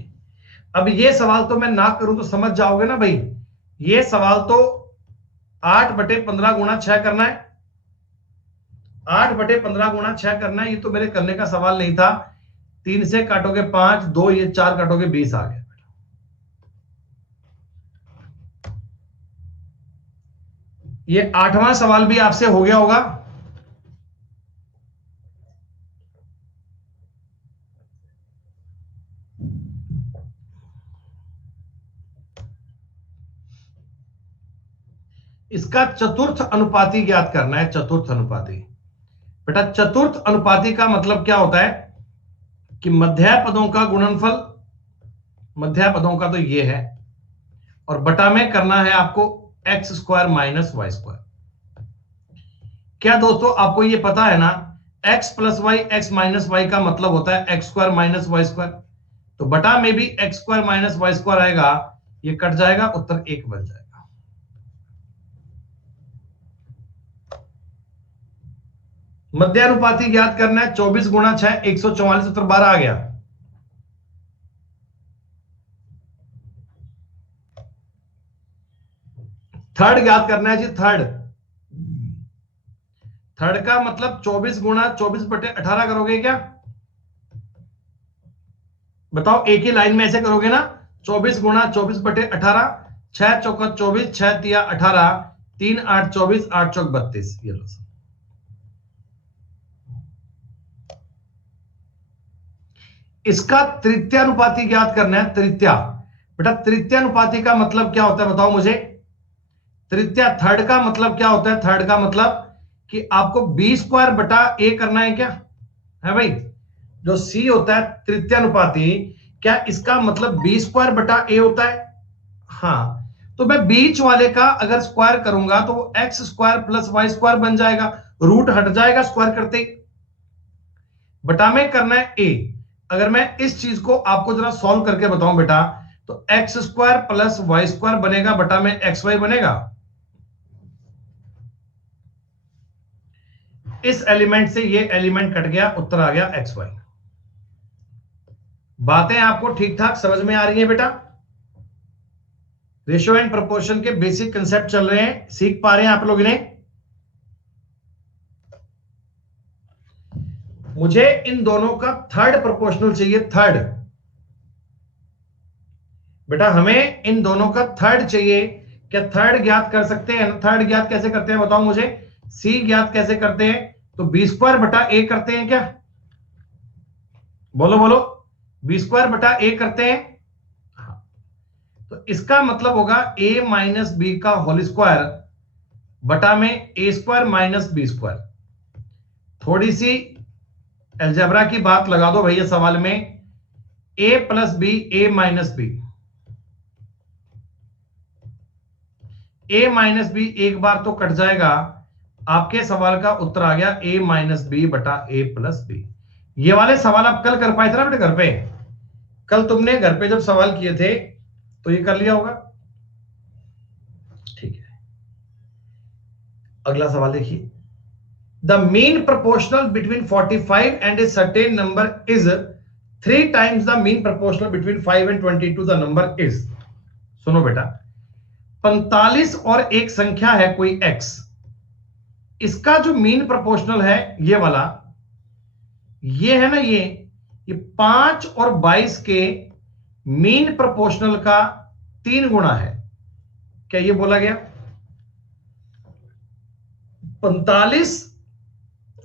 अब ये सवाल तो मैं ना करूं तो समझ जाओगे ना भाई, ये सवाल तो 8/15 गुणा 6 करना है, 8/15 गुणा 6 करना है। ये तो मेरे करने का सवाल नहीं था। 3 से काटोगे 5, 2 ये 4 काटोगे 20 आ गया। ये 8वां सवाल भी आपसे हो गया होगा। इसका चतुर्थ अनुपाती ज्ञात करना है, चतुर्थ अनुपाती। बेटा चतुर्थ अनुपाती का मतलब क्या होता है कि मध्य पदों का गुणनफल, मध्य पदों का तो ये है, और बटा में करना है आपको x square minus Y square. क्या दोस्तों आपको ये पता है ना, x plus Y X minus Y का मतलब होता है x square minus Y square. तो बटा में भी x square minus Y square आएगा, ये कट जाएगा, उत्तर 1 बन जाएगा। मध्यानुपाती ज्ञात करना है, 24 गुणा 6 144, उत्तर 12 आ गया। थर्ड ज्ञात करना है जी, थर्ड। थर्ड का मतलब 24 गुणा 24/18 करोगे क्या, बताओ। एक ही लाइन में ऐसे करोगे ना, 24 गुणा 24/18, 6 चौका 24, 6 तिया 18, 3 8 24, 8 चौक 32। ये लो, इसका तृतीयानुपाती ज्ञात करना है, तृतीया। बेटा तृतीयानुपाती का मतलब क्या होता है बताओ मुझे। तृतीया, थर्ड का मतलब क्या होता है, थर्ड का मतलब कि आपको बी स्क्वायर बटा ए करना है क्या, है भाई। जो सी होता है तृतीयानुपाती, क्या इसका मतलब बी स्क्वायर बटा ए होता है। हाँ, तो मैं बीच वाले का अगर स्क्वायर करूंगा तो वो x square plus y square बन जाएगा, रूट हट जाएगा स्क्वायर करते ही। बटा में करना है ए। अगर मैं इस चीज को आपको जरा सॉल्व करके बताऊं बेटा, तो x square plus y square बनेगा बटा में एक्स वाई बनेगा। इस एलिमेंट से ये एलिमेंट कट गया, उत्तर आ गया एक्स वाई। बातें आपको ठीक ठाक समझ में आ रही है बेटा? रेशियो एंड प्रोपोर्शन के बेसिक कंसेप्ट चल रहे हैं, सीख पा रहे हैं आप लोग इन्हें? मुझे इन दोनों का थर्ड प्रोपोर्शनल चाहिए, थर्ड। बेटा हमें इन दोनों का थर्ड चाहिए। क्या थर्ड ज्ञात कर सकते हैं? थर्ड ज्ञात कैसे करते हैं बताओ मुझे। सी ज्ञात कैसे करते हैं? तो बी स्क्वायर बटा ए करते हैं क्या? बोलो बोलो, बी स्क्वायर बटा ए करते हैं। तो इसका मतलब होगा ए माइनस बी का होल स्क्वायर बटा में ए स्क्वायर माइनस बी स्क्वायर। थोड़ी सी अलजेब्रा की बात लगा दो भैया सवाल में। ए plus b, a minus B, a minus B एक बार तो कट जाएगा। आपके सवाल का उत्तर आ गया ए माइनस बी बटा ए प्लस बी। ये वाले सवाल आप कल कर पाए थे ना बेटे घर पे? कल तुमने घर पे जब सवाल किए थे तो ये कर लिया होगा। ठीक है, अगला सवाल देखिए। The mean proportional between 45 and a certain number is 3 times the mean proportional between 5 and 22 the number is. सुनो बेटा, 45 और एक संख्या है कोई x, इसका जो मीन प्रोपोर्शनल है ये वाला, ये है ना, ये 5 और 22 के मीन प्रोपोर्शनल का 3 गुना है। क्या ये बोला गया? 45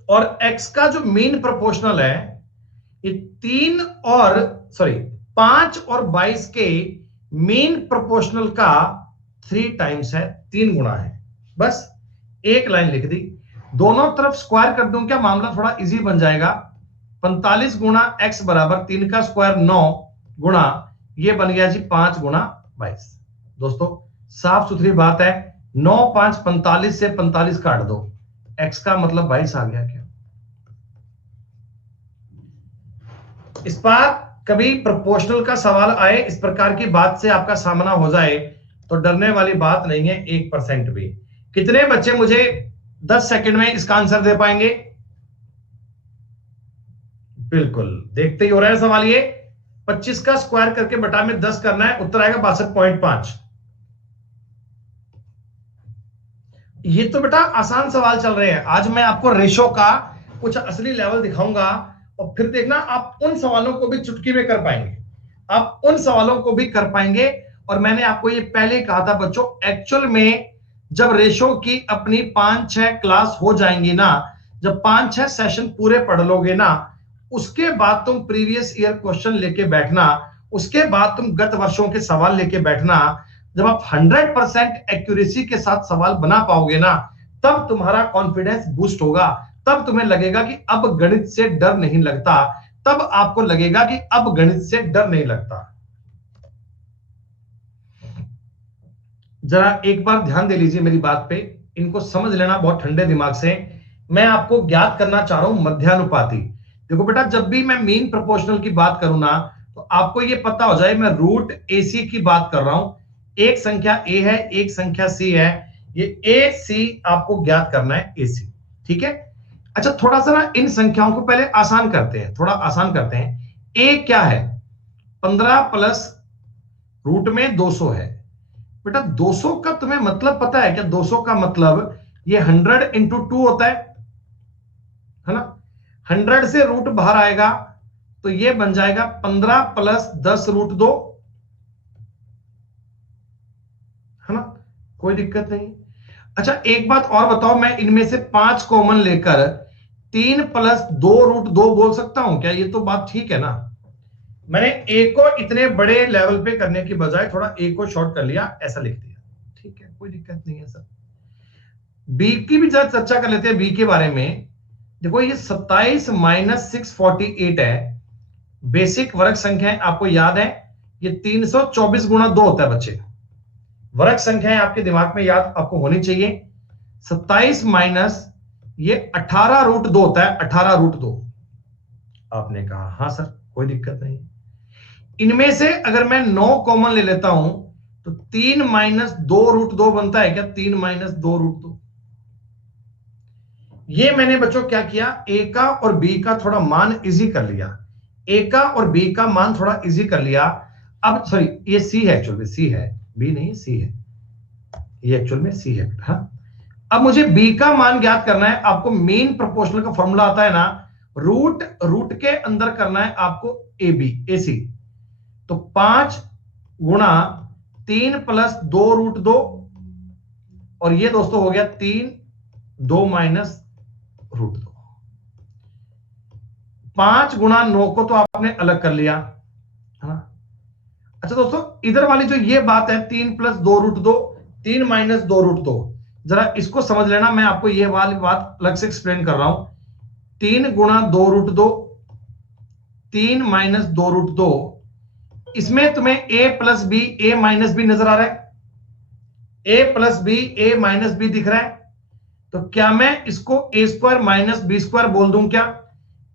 और x का जो मीन प्रोपोर्शनल है ये 5 और 22 के मीन प्रोपोर्शनल का 3 टाइम्स है, 3 गुना है। बस एक लाइन लिख दी, दोनों तरफ स्क्वायर कर दूं क्या, मामला थोड़ा इजी बन जाएगा। 45 गुना x बराबर 3 का स्क्वायर 9 गुना ये बन गया जी 5 गुना 22। दोस्तों साफ सुथरी बात है, 9 5 45 से 45 काट दो, x का मतलब 22 आ गया। क्या इस बार कभी प्रोपोर्शनल का सवाल आए, इस प्रकार की बात से आपका सामना हो जाए तो डरने वाली बात नहीं है 1% भी। कितने बच्चे मुझे 10 सेकंड में इसका आंसर दे पाएंगे? बिल्कुल, देखते ही हो रहा है सवाल। ये 25 का स्क्वायर करके बटा में 10 करना है, उत्तर आएगा 62.5। ये तो बेटा आसान सवाल चल रहे हैं। आज मैं आपको रेशो का कुछ असली लेवल दिखाऊंगा और फिर देखना आप उन सवालों को भी चुटकी में कर पाएंगे, आप उन सवालों को भी कर पाएंगे। और मैंने आपको ये पहले कहा था बच्चों, एक्चुअल में जब रेशो की अपनी 5-6 क्लास हो जाएंगी ना, जब 5-6 सेशन पूरे पढ़ लोगे ना, उसके बाद तुम प्रीवियस ईयर क्वेश्चन लेके बैठना, उसके बाद तुम गत वर्षों के सवाल लेके बैठना। जब आप 100% एक्यूरेसी के साथ सवाल बना पाओगे ना, तब तुम्हारा कॉन्फिडेंस बूस्ट होगा, तब तुम्हें लगेगा कि अब गणित से डर नहीं लगता, तब आपको लगेगा कि अब गणित से डर नहीं लगता। जरा एक बार ध्यान दे लीजिए मेरी बात पे, इनको समझ लेना बहुत ठंडे दिमाग से। मैं आपको ज्ञात करना चाह रहा हूं मध्यानुपाती। देखो बेटा, जब भी मैं मीन प्रोपोर्शनल की बात करूं ना, तो आपको ये पता हो जाए मैं रूट AC की बात कर रहा हूं। एक संख्या A है, एक संख्या C है, ये AC आपको ज्ञात करना है, AC। ठीक है, अच्छा थोड़ा सा ना इन संख्याओं को पहले आसान करते हैं, थोड़ा आसान करते हैं। A क्या है? 15 प्लस रूट में 200 है। बेटा 200 का तुम्हें मतलब पता है क्या? 200 का मतलब ये 100 इंटू 2 होता है ना। 100 से रूट बाहर आएगा तो ये बन जाएगा 15 प्लस 10 रूट 2, है ना, कोई दिक्कत नहीं। अच्छा एक बात और बताओ, मैं इनमें से 5 कॉमन लेकर 3 प्लस 2 रूट 2 बोल सकता हूं क्या? ये तो बात ठीक है ना। मैंने ए को इतने बड़े लेवल पे करने की बजाय थोड़ा ए को शॉर्ट कर लिया, ऐसा लिख दिया, ठीक है, कोई दिक्कत नहीं है सर। बी की भी जरा चर्चा कर लेते हैं, बी के बारे में। देखो ये 27 माइनस 648 है, बेसिक वर्ग संख्याएं आपको याद है, ये 324 गुणा 2 होता है बच्चे। वर्ग संख्याएं आपके दिमाग में याद आपको होनी चाहिए। 27 माइनस ये 18 रूट 2 होता है, 18 रूट 2। आपने कहा हाँ सर, कोई दिक्कत नहीं। इनमें से अगर मैं 9 कॉमन ले लेता हूं तो 3 माइनस 2√2 बनता है क्या? 3 माइनस 2√2। ये मैंने बच्चों क्या किया, ए का और बी का थोड़ा मान इजी कर लिया। ए का और बी का मान थोड़ा इजी कर लिया। अब सॉरी, ये सी है, एक्चुअल में सी है, बी नहीं सी है, ये एक्चुअल में सी है। हाँ, अब मुझे बी का मान ज्ञात करना है। आपको मीन प्रोपोर्शनल का फॉर्मूला आता है ना, रूट रूट के अंदर करना है आपको ए बी ए सी। तो 5 गुणा 3 प्लस 2√2, और ये दोस्तों हो गया 3 2 माइनस √2। 5 गुणा 9 को तो आपने अलग कर लिया है ना। अच्छा दोस्तों, इधर वाली जो ये बात है 3 प्लस 2√2, 3 माइनस 2√2, जरा इसको समझ लेना। मैं आपको ये वाली बात अलग से एक्सप्लेन कर रहा हूं। 3 गुणा 2√2, 3 माइनस 2√2, इसमें तुम्हें a plus b a minus b नजर आ रहा है? a plus b a minus b दिख रहा है? तो क्या मैं इसको a square minus b square बोल दूं क्या?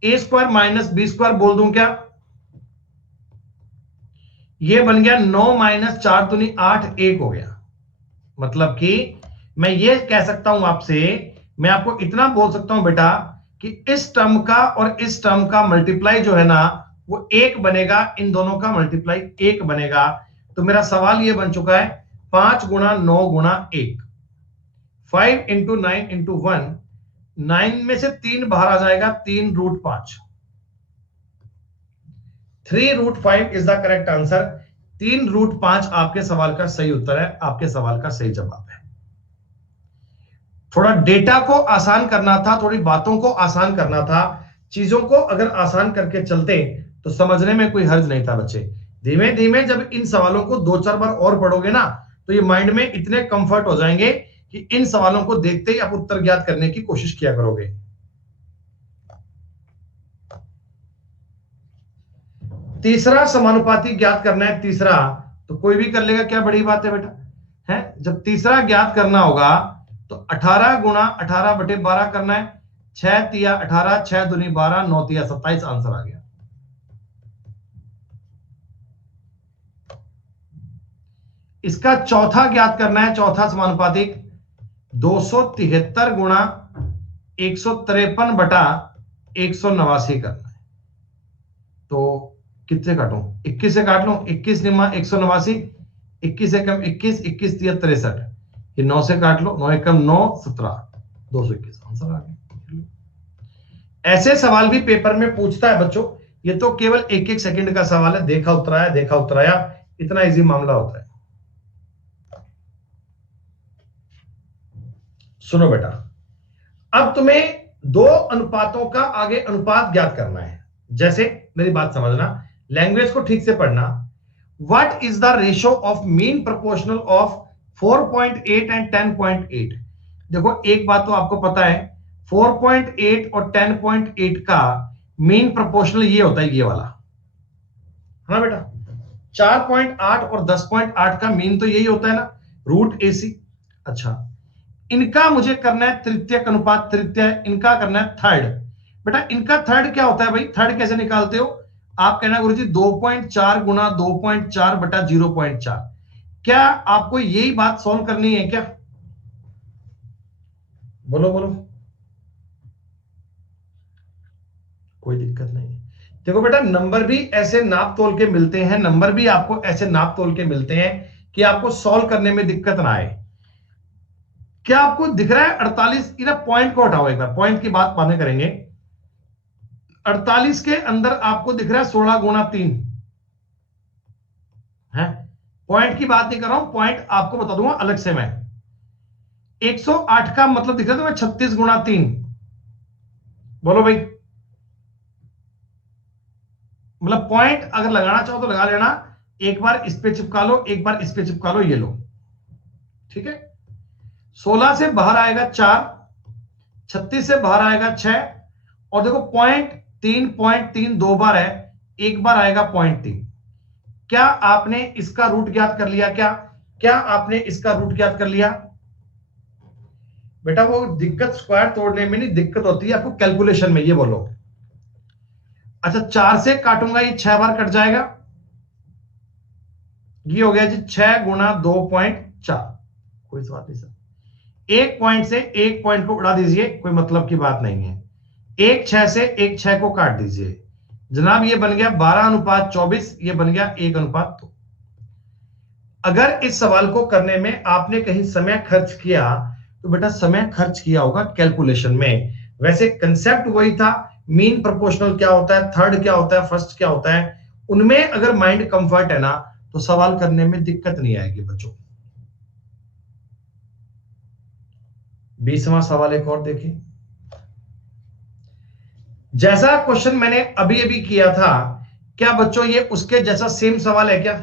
a square minus b square बोल दूं क्या? ये बन गया 9 माइनस 4 दूनी 8, 1 हो गया। मतलब कि मैं ये कह सकता हूं आपसे, मैं आपको इतना बोल सकता हूं बेटा कि इस टर्म का और इस टर्म का मल्टीप्लाई जो है ना वो 1 बनेगा, इन दोनों का मल्टीप्लाई 1 बनेगा। तो मेरा सवाल ये बन चुका है 5 गुणा 9 गुणा 1, 5 इंटू 9 इंटू 1, 9 में से 3 बाहर आ जाएगा, 3√5, 3√5 इज द करेक्ट आंसर। 3√5 आपके सवाल का सही उत्तर है, आपके सवाल का सही जवाब है। थोड़ा डेटा को आसान करना था, थोड़ी बातों को आसान करना था। चीजों को अगर आसान करके चलते तो समझने में कोई हर्ज नहीं था बच्चे। धीमे धीमे जब इन सवालों को 2-4 बार और पढ़ोगे ना तो ये माइंड में इतने कंफर्ट हो जाएंगे कि इन सवालों को देखते ही आप उत्तर ज्ञात करने की कोशिश किया करोगे। तीसरा समानुपाती ज्ञात करना है, तीसरा तो कोई भी कर लेगा, क्या बड़ी बात है बेटा। है जब तीसरा ज्ञात करना होगा तो 18 गुणा 18/12 करना है। 6 तिया 18, 6 दूनी 12, 9 तिया 27, आंसर आ गया। इसका चौथा ज्ञात करना है, चौथा समानुपातिक 273 गुणा 153/189 करना है। तो कितने काटूं? 21 से काट लूं, 21 निम्मा 189, 21 एकम 21, 21 तिया 63, ये 9 से काट लो, 9 एकम 9, 17, 221, आंसर आ गया। ऐसे सवाल भी पेपर में पूछता है बच्चों। ये तो केवल 1-1 सेकंड का सवाल है, देखा उतराया देखा उतराया, इतना इजी मामला होता है। सुनो बेटा, अब तुम्हें 2 अनुपातों का आगे अनुपात ज्ञात करना है। जैसे मेरी बात समझना, लैंग्वेज को ठीक से पढ़ना। What is the ratio of mean proportional of 4.8 and 10.8? देखो एक बात तो आपको पता है, 4.8 और 10.8 का मीन प्रोपोर्शनल ये होता है, ये वाला है ना बेटा। 4.8 और 10.8 का मीन तो यही होता है ना, रूट AC। अच्छा, इनका मुझे करना है तृतीयक अनुपात, तृतीय इनका करना है थर्ड। बेटा इनका थर्ड क्या होता है भाई? थर्ड कैसे निकालते हो? आप कहना गुरुजी 2.4 गुणा 2.4/0.4। क्या आपको यही बात सॉल्व करनी है क्या? बोलो बोलो, कोई दिक्कत नहीं। देखो बेटा, नंबर भी ऐसे नाप तोल के मिलते हैं, नंबर भी आपको ऐसे नाप तोल के मिलते हैं कि आपको सॉल्व करने में दिक्कत ना आए। क्या आपको दिख रहा है 48? इधर पॉइंट को हटाओ, एक बार पॉइंट की बात बाद में करेंगे। 48 के अंदर आपको दिख रहा है 16 गुणा 3 है। पॉइंट की बात नहीं कर रहा हूं, पॉइंट आपको बता दूंगा अलग से मैं। 108 का मतलब दिख रहा है तुम्हें 36 गुणा 3। बोलो भाई, मतलब पॉइंट अगर लगाना चाहो तो लगा लेना। एक बार इस पे चिपका लो, एक बार इस पे चिपका लो, ये लो, ठीक है। 16 से बाहर आएगा 4, 36 से बाहर आएगा 6, और देखो पॉइंट 3 2 बार है, एक बार आएगा 0.3। क्या आपने इसका रूट ज्ञात कर लिया? क्या आपने इसका रूट ज्ञात कर लिया? बेटा वो दिक्कत स्क्वायर तोड़ने में नहीं, दिक्कत होती है आपको कैलकुलेशन में, ये बोलो। अच्छा 4 से काटूंगा, ये 6 बार कट जाएगा, ये हो गया जी 6 गुणा 2.4, कोई बात नहीं सर, एक पॉइंट से एक पॉइंट को उड़ा दीजिए, कोई मतलब की बात नहीं है। एक 6 से एक 6 को काट दीजिए जनाब, ये बन गया 12:24, ये बन गया 1:2। अगर इस सवाल को करने में आपने कहीं समय खर्च किया तो बेटा समय खर्च किया होगा कैलकुलेशन में। वैसे कंसेप्ट वही था, मीन प्रोपोर्शनल क्या होता है, थर्ड क्या होता है, फर्स्ट क्या होता है, उनमें अगर माइंड कंफर्ट है ना तो सवाल करने में दिक्कत नहीं आएगी बच्चों। 20वां सवाल एक और देखिए, जैसा क्वेश्चन मैंने अभी अभी किया था, क्या बच्चों ये उसके जैसा सेम सवाल है क्या?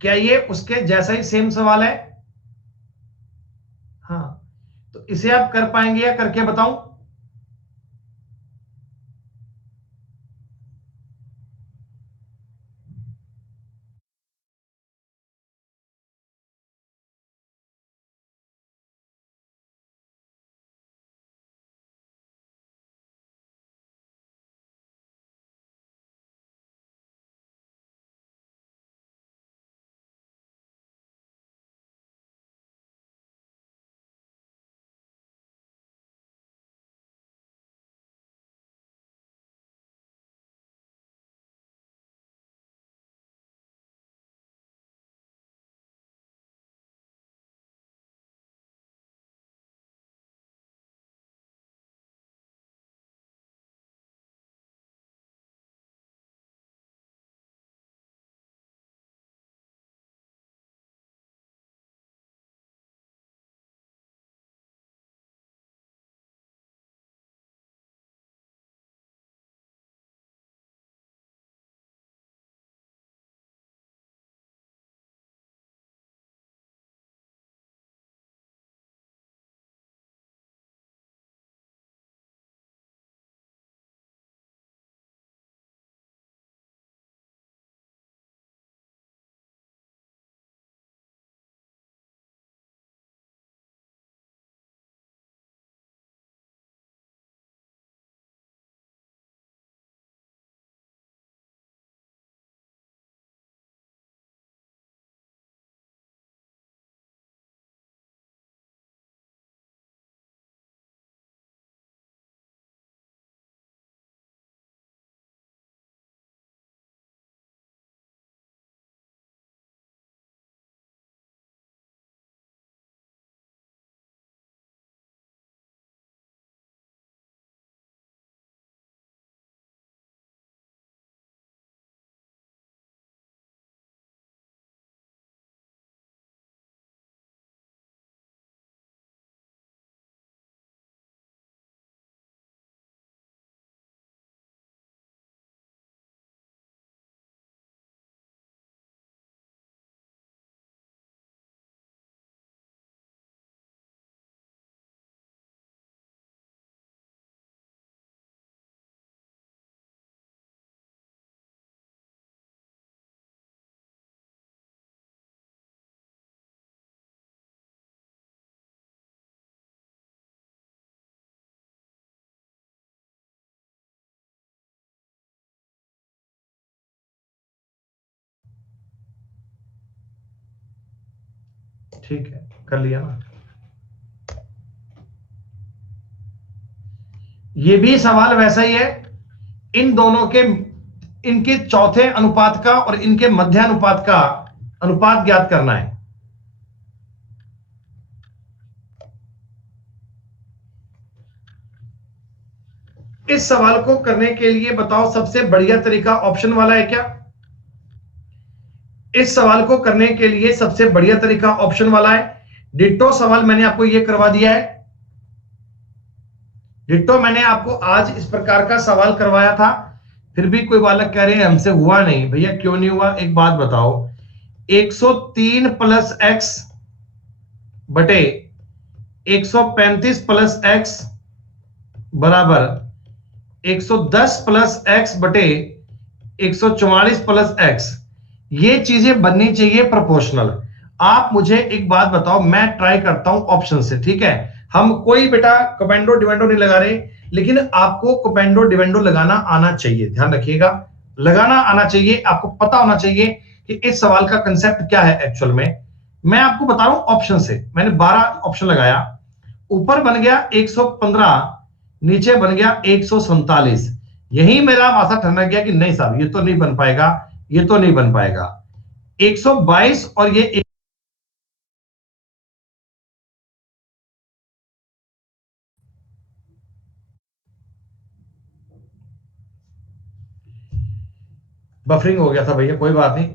क्या ये उसके जैसा ही सेम सवाल है? हाँ, तो इसे आप कर पाएंगे या करके बताऊं? ठीक है, कर लिया ना। ये भी सवाल वैसा ही है, इन दोनों के, इनके चौथे अनुपात का और इनके मध्य अनुपात का अनुपात ज्ञात करना है। इस सवाल को करने के लिए बताओ सबसे बढ़िया तरीका ऑप्शन वाला है क्या? इस सवाल को करने के लिए सबसे बढ़िया तरीका ऑप्शन वाला है। डिट्टो सवाल मैंने आपको यह करवा दिया है, डिट्टो मैंने आपको आज इस प्रकार का सवाल करवाया था, फिर भी कोई बालक कह रहे हैं हमसे हुआ नहीं। भैया क्यों नहीं हुआ, एक बात बताओ, 103 प्लस एक्स बटे 135 प्लस एक्स बराबर 110 प्लस एक्स बटे 144 प्लस एक्स, ये चीजें बननी चाहिए प्रोपोर्शनल। आप मुझे एक बात बताओ, मैं ट्राई करता हूं ऑप्शन से, ठीक है? हम कोई बेटा कमेंडो डिवेंडो नहीं लगा रहे, लेकिन आपको कमेंडो डिवेंडो लगाना आना चाहिए, ध्यान रखिएगा। लगाना आना चाहिए, आपको पता होना चाहिए कि इस सवाल का कंसेप्ट क्या है एक्चुअल में। मैं आपको बता रहा हूं ऑप्शन से, मैंने 12 ऑप्शन लगाया, ऊपर बन गया 115, नीचे बन गया 147। यही मेरा माथा ठनक गया कि नहीं साहब ये तो नहीं बन पाएगा, ये तो नहीं बन पाएगा। 122 और ये बफरिंग हो गया था भैया, कोई बात नहीं।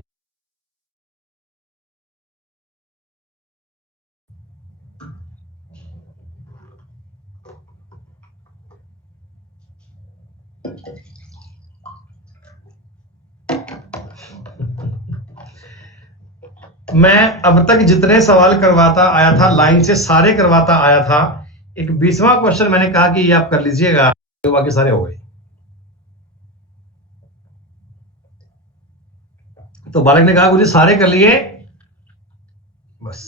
मैं अब तक जितने सवाल करवाता आया था लाइन से सारे करवाता आया था, एक 20वां क्वेश्चन मैंने कहा कि ये आप कर लीजिएगा, बाकी सारे हो गए। तो बालक ने कहा मुझे सारे कर लिए, बस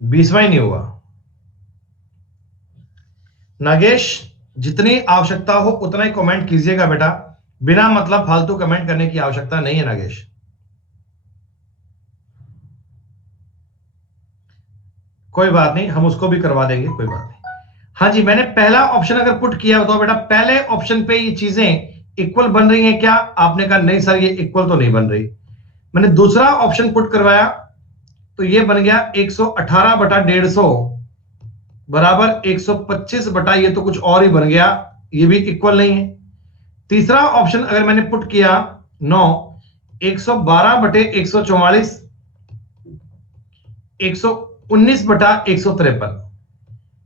20वां ही नहीं हुआ। नागेश जितनी आवश्यकता हो उतना ही कमेंट कीजिएगा बेटा, बिना मतलब फालतू कमेंट करने की आवश्यकता नहीं है नागेश। कोई बात नहीं, हम उसको भी करवा देंगे, कोई बात नहीं। हाँ जी, मैंने पहला ऑप्शन अगर पुट किया तो बेटा पहले ऑप्शन पे ये चीजें इक्वल बन रही हैं क्या? आपने कहा नहीं सर ये इक्वल तो नहीं बन रही। मैंने दूसरा ऑप्शन पुट करवाया तो ये बन गया 118 बटा 150 बराबर 125 बटा ये तो कुछ और ही बन गया, ये भी इक्वल नहीं है। तीसरा ऑप्शन अगर मैंने पुट किया 9, 112 बटे 144, 119 बटा 153।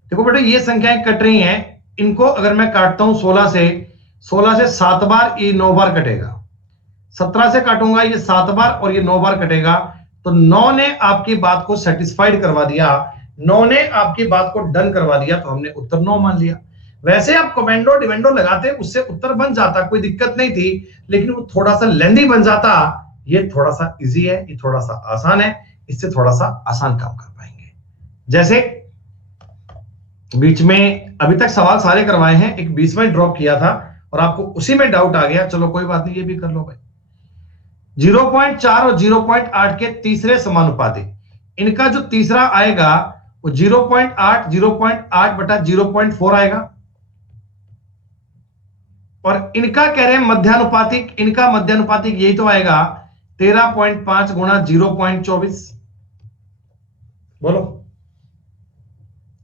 देखो बेटा ये संख्याएं कट रही हैं, इनको अगर मैं काटता हूं 16 से 7 बार, ये 9 बार कटेगा। 17 से काटूंगा ये 7 बार और ये 9 बार कटेगा। तो 9 ने आपकी बात को सेटिस्फाइड करवा दिया, 9 ने आपकी बात को डन करवा दिया, तो हमने उत्तर 9 मान लिया। वैसे आप कमेंडो डिवेंडो लगाते उससे उत्तर बन जाता, कोई दिक्कत नहीं थी, लेकिन वो थोड़ा सा लेंदी बन जाता। ये थोड़ा सा इजी है, ये थोड़ा सा आसान है, इससे थोड़ा सा आसान काम कर पाएंगे। जैसे बीच में अभी तक सवाल सारे करवाए हैं, एक 20वां ड्रॉप किया था और आपको उसी में डाउट आ गया, चलो कोई बात नहीं, ये भी कर लो भाई। 0.4 और 0.8 के तीसरे समानुपाती, इनका जो तीसरा आएगा वो 0.8 बटा 0.4 आएगा। और इनका कह रहे हैं मध्यानुपातिक, इनका मध्यानुपातिक यही तो आएगा 13.5 गुणा 0.24। बोलो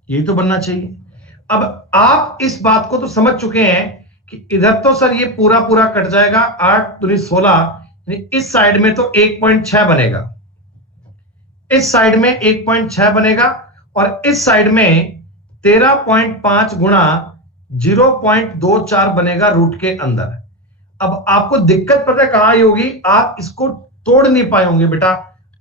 यही तो बनना चाहिए। अब आप इस बात को तो समझ चुके हैं कि इधर तो सर ये पूरा पूरा कट जाएगा, 8 दूनी 16, इस साइड में तो 1.6 बनेगा, इस साइड में 1.6 बनेगा और इस साइड में 13.5 गुणा 0.24 बनेगा रूट के अंदर। अब आपको दिक्कत पता है कहां आई होगी? आप इसको तोड़ नहीं पाए होंगे बेटा,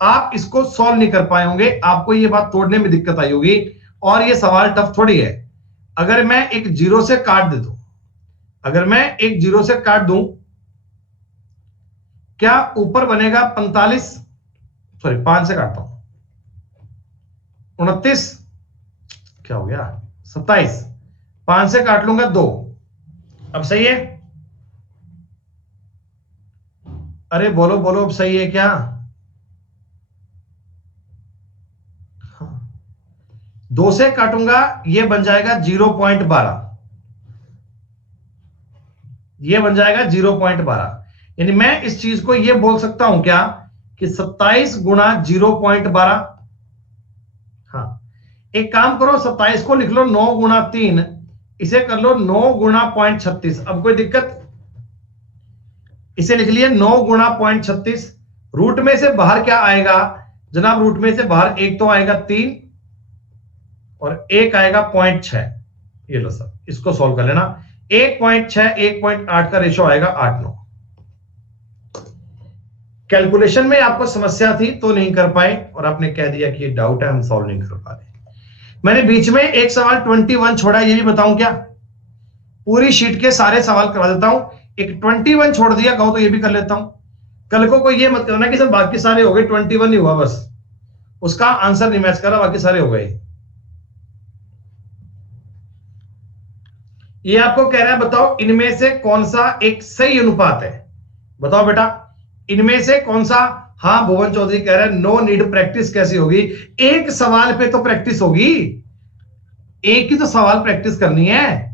आप इसको सॉल्व नहीं कर पाए होंगे, आपको ये बात तोड़ने में दिक्कत आई होगी। और ये सवाल टफ थोड़ी है। अगर मैं एक जीरो से काट दे दूं, अगर मैं एक जीरो से काट दूं, क्या ऊपर बनेगा 45, सॉरी 5 से काटता हूं, 29, क्या हो गया 27, 5 से काट लूंगा 2। अब सही है? अरे बोलो बोलो, अब सही है क्या? हाँ। 2 से काटूंगा ये बन जाएगा 0.12, ये बन जाएगा 0.12। यानी मैं इस चीज को ये बोल सकता हूं क्या कि 27 गुणा 0.12। हाँ, एक काम करो 27 को लिख लो 9 गुणा 3, इसे कर लो 9 गुणा 0.36। अब कोई दिक्कत? इसे लिख लिए 9 गुणा 0.36। रूट में से बाहर क्या आएगा जनाब? रूट में से बाहर एक तो आएगा 3 और एक आएगा 0.6। ये लो सर, इसको सॉल्व कर लेना। 1.6 1.8 का रेशो आएगा 8-9। कैलकुलेशन में आपको समस्या थी तो नहीं कर पाए और आपने कह दिया कि ये डाउट है, हम सॉल्व नहीं कर पा रहे। मैंने बीच में एक सवाल 21 छोड़ा, ये भी बताऊं क्या? पूरी शीट के सारे सवाल करवा देता हूं, एक 21 छोड़ दिया कहो तो ये भी कर लेता हूं। कल को कोई ये मत करना कि सर बाकी सारे हो गए, 21 ही हुआ बस, उसका आंसर नहीं मैच कर रहा, बाकी सारे हो गए। ये आपको कह रहा है बताओ इनमें से कौन सा एक सही अनुपात है, बताओ बेटा इनमें से कौन सा। हाँ भुवन चौधरी कह रहा है नो नीड प्रैक्टिस कैसी होगी, एक सवाल पे तो प्रैक्टिस होगी, एक ही तो सवाल प्रैक्टिस करनी है।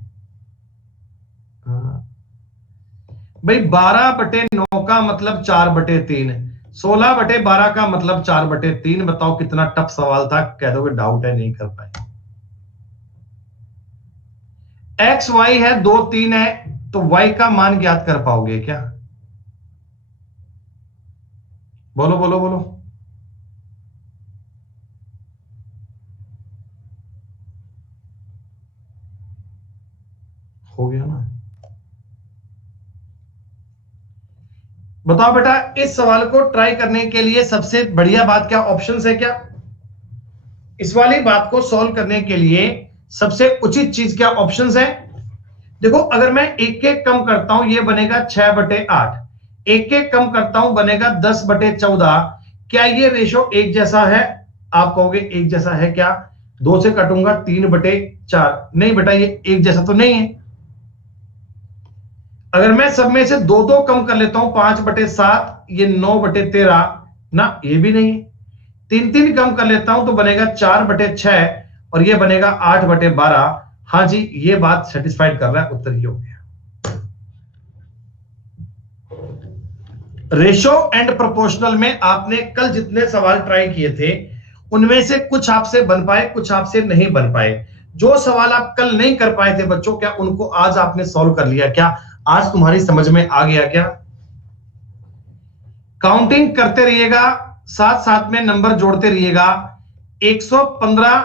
भाई 12/9 का मतलब 4/3, 16/12 का मतलब 4/3, बताओ कितना टफ सवाल था, कह दोगे डाउट है नहीं कर पाए। एक्स वाई है 2 3 है, तो वाई का मान ज्ञात कर पाओगे क्या, बोलो बोलो बोलो। हो गया ना, बताओ बेटा इस सवाल को ट्राई करने के लिए सबसे बढ़िया बात क्या, ऑप्शंस है क्या, इस वाली बात को सॉल्व करने के लिए सबसे उचित चीज क्या, ऑप्शंस है। देखो अगर मैं एक एक कम करता हूं ये बनेगा 6/8, एक एक कम करता हूं बनेगा 10/14, क्या ये रेशो एक जैसा है, आप कहोगे एक जैसा है क्या, 2 से कटूंगा 3/4, नहीं बेटा ये एक जैसा तो नहीं है। अगर मैं सब में से 2 कम कर लेता हूं 5/7, ये 9/13, ना ये भी नहीं है। 3 कम कर लेता हूं तो बनेगा 4/6 और ये बनेगा 8/12। हाँ जी ये बात सेटिस्फाइड कर रहा है, उत्तर ये हो गया। रेशो एंड प्रोपोर्शनल में आपने कल जितने सवाल ट्राई किए थे उनमें से कुछ आपसे बन पाए कुछ आपसे नहीं बन पाए, जो सवाल आप कल नहीं कर पाए थे बच्चों क्या उनको आज आपने सॉल्व कर लिया क्या, आज तुम्हारी समझ में आ गया क्या। काउंटिंग करते रहिएगा, साथ साथ में नंबर जोड़ते रहिएगा। 115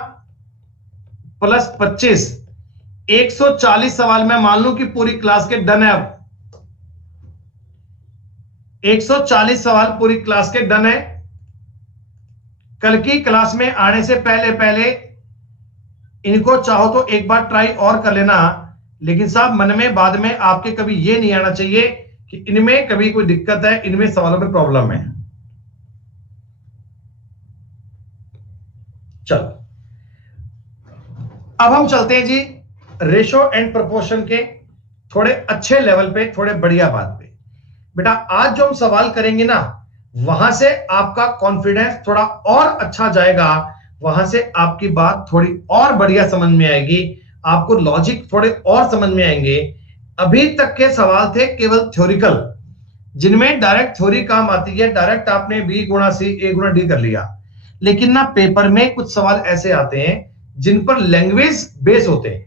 प्लस 25, 140 सवाल मैं मान लूं कि पूरी क्लास के डन है। अब 140 सवाल पूरी क्लास के डन है। कल की क्लास में आने से पहले पहले इनको चाहो तो एक बार ट्राई और कर लेना, लेकिन साहब मन में बाद में आपके कभी ये नहीं आना चाहिए कि इनमें कभी कोई दिक्कत है, इनमें सवालों में प्रॉब्लम है। चलो अब हम चलते हैं जी रेशो एंड प्रोपोर्शन के थोड़े अच्छे लेवल पे, थोड़े बढ़िया बात पे। बेटा आज जो हम सवाल करेंगे ना वहां से आपका कॉन्फिडेंस थोड़ा और अच्छा जाएगा, वहां से आपकी बात थोड़ी और बढ़िया समझ में आएगी, आपको लॉजिक थोड़े और समझ में आएंगे। अभी तक के सवाल थे केवल थ्योरिकल, जिनमें डायरेक्ट थ्योरी काम आती है, डायरेक्ट आपने बी गुणा सी ए गुणा डी कर लिया। लेकिन ना पेपर में कुछ सवाल ऐसे आते हैं जिन पर लैंग्वेज बेस होते हैं,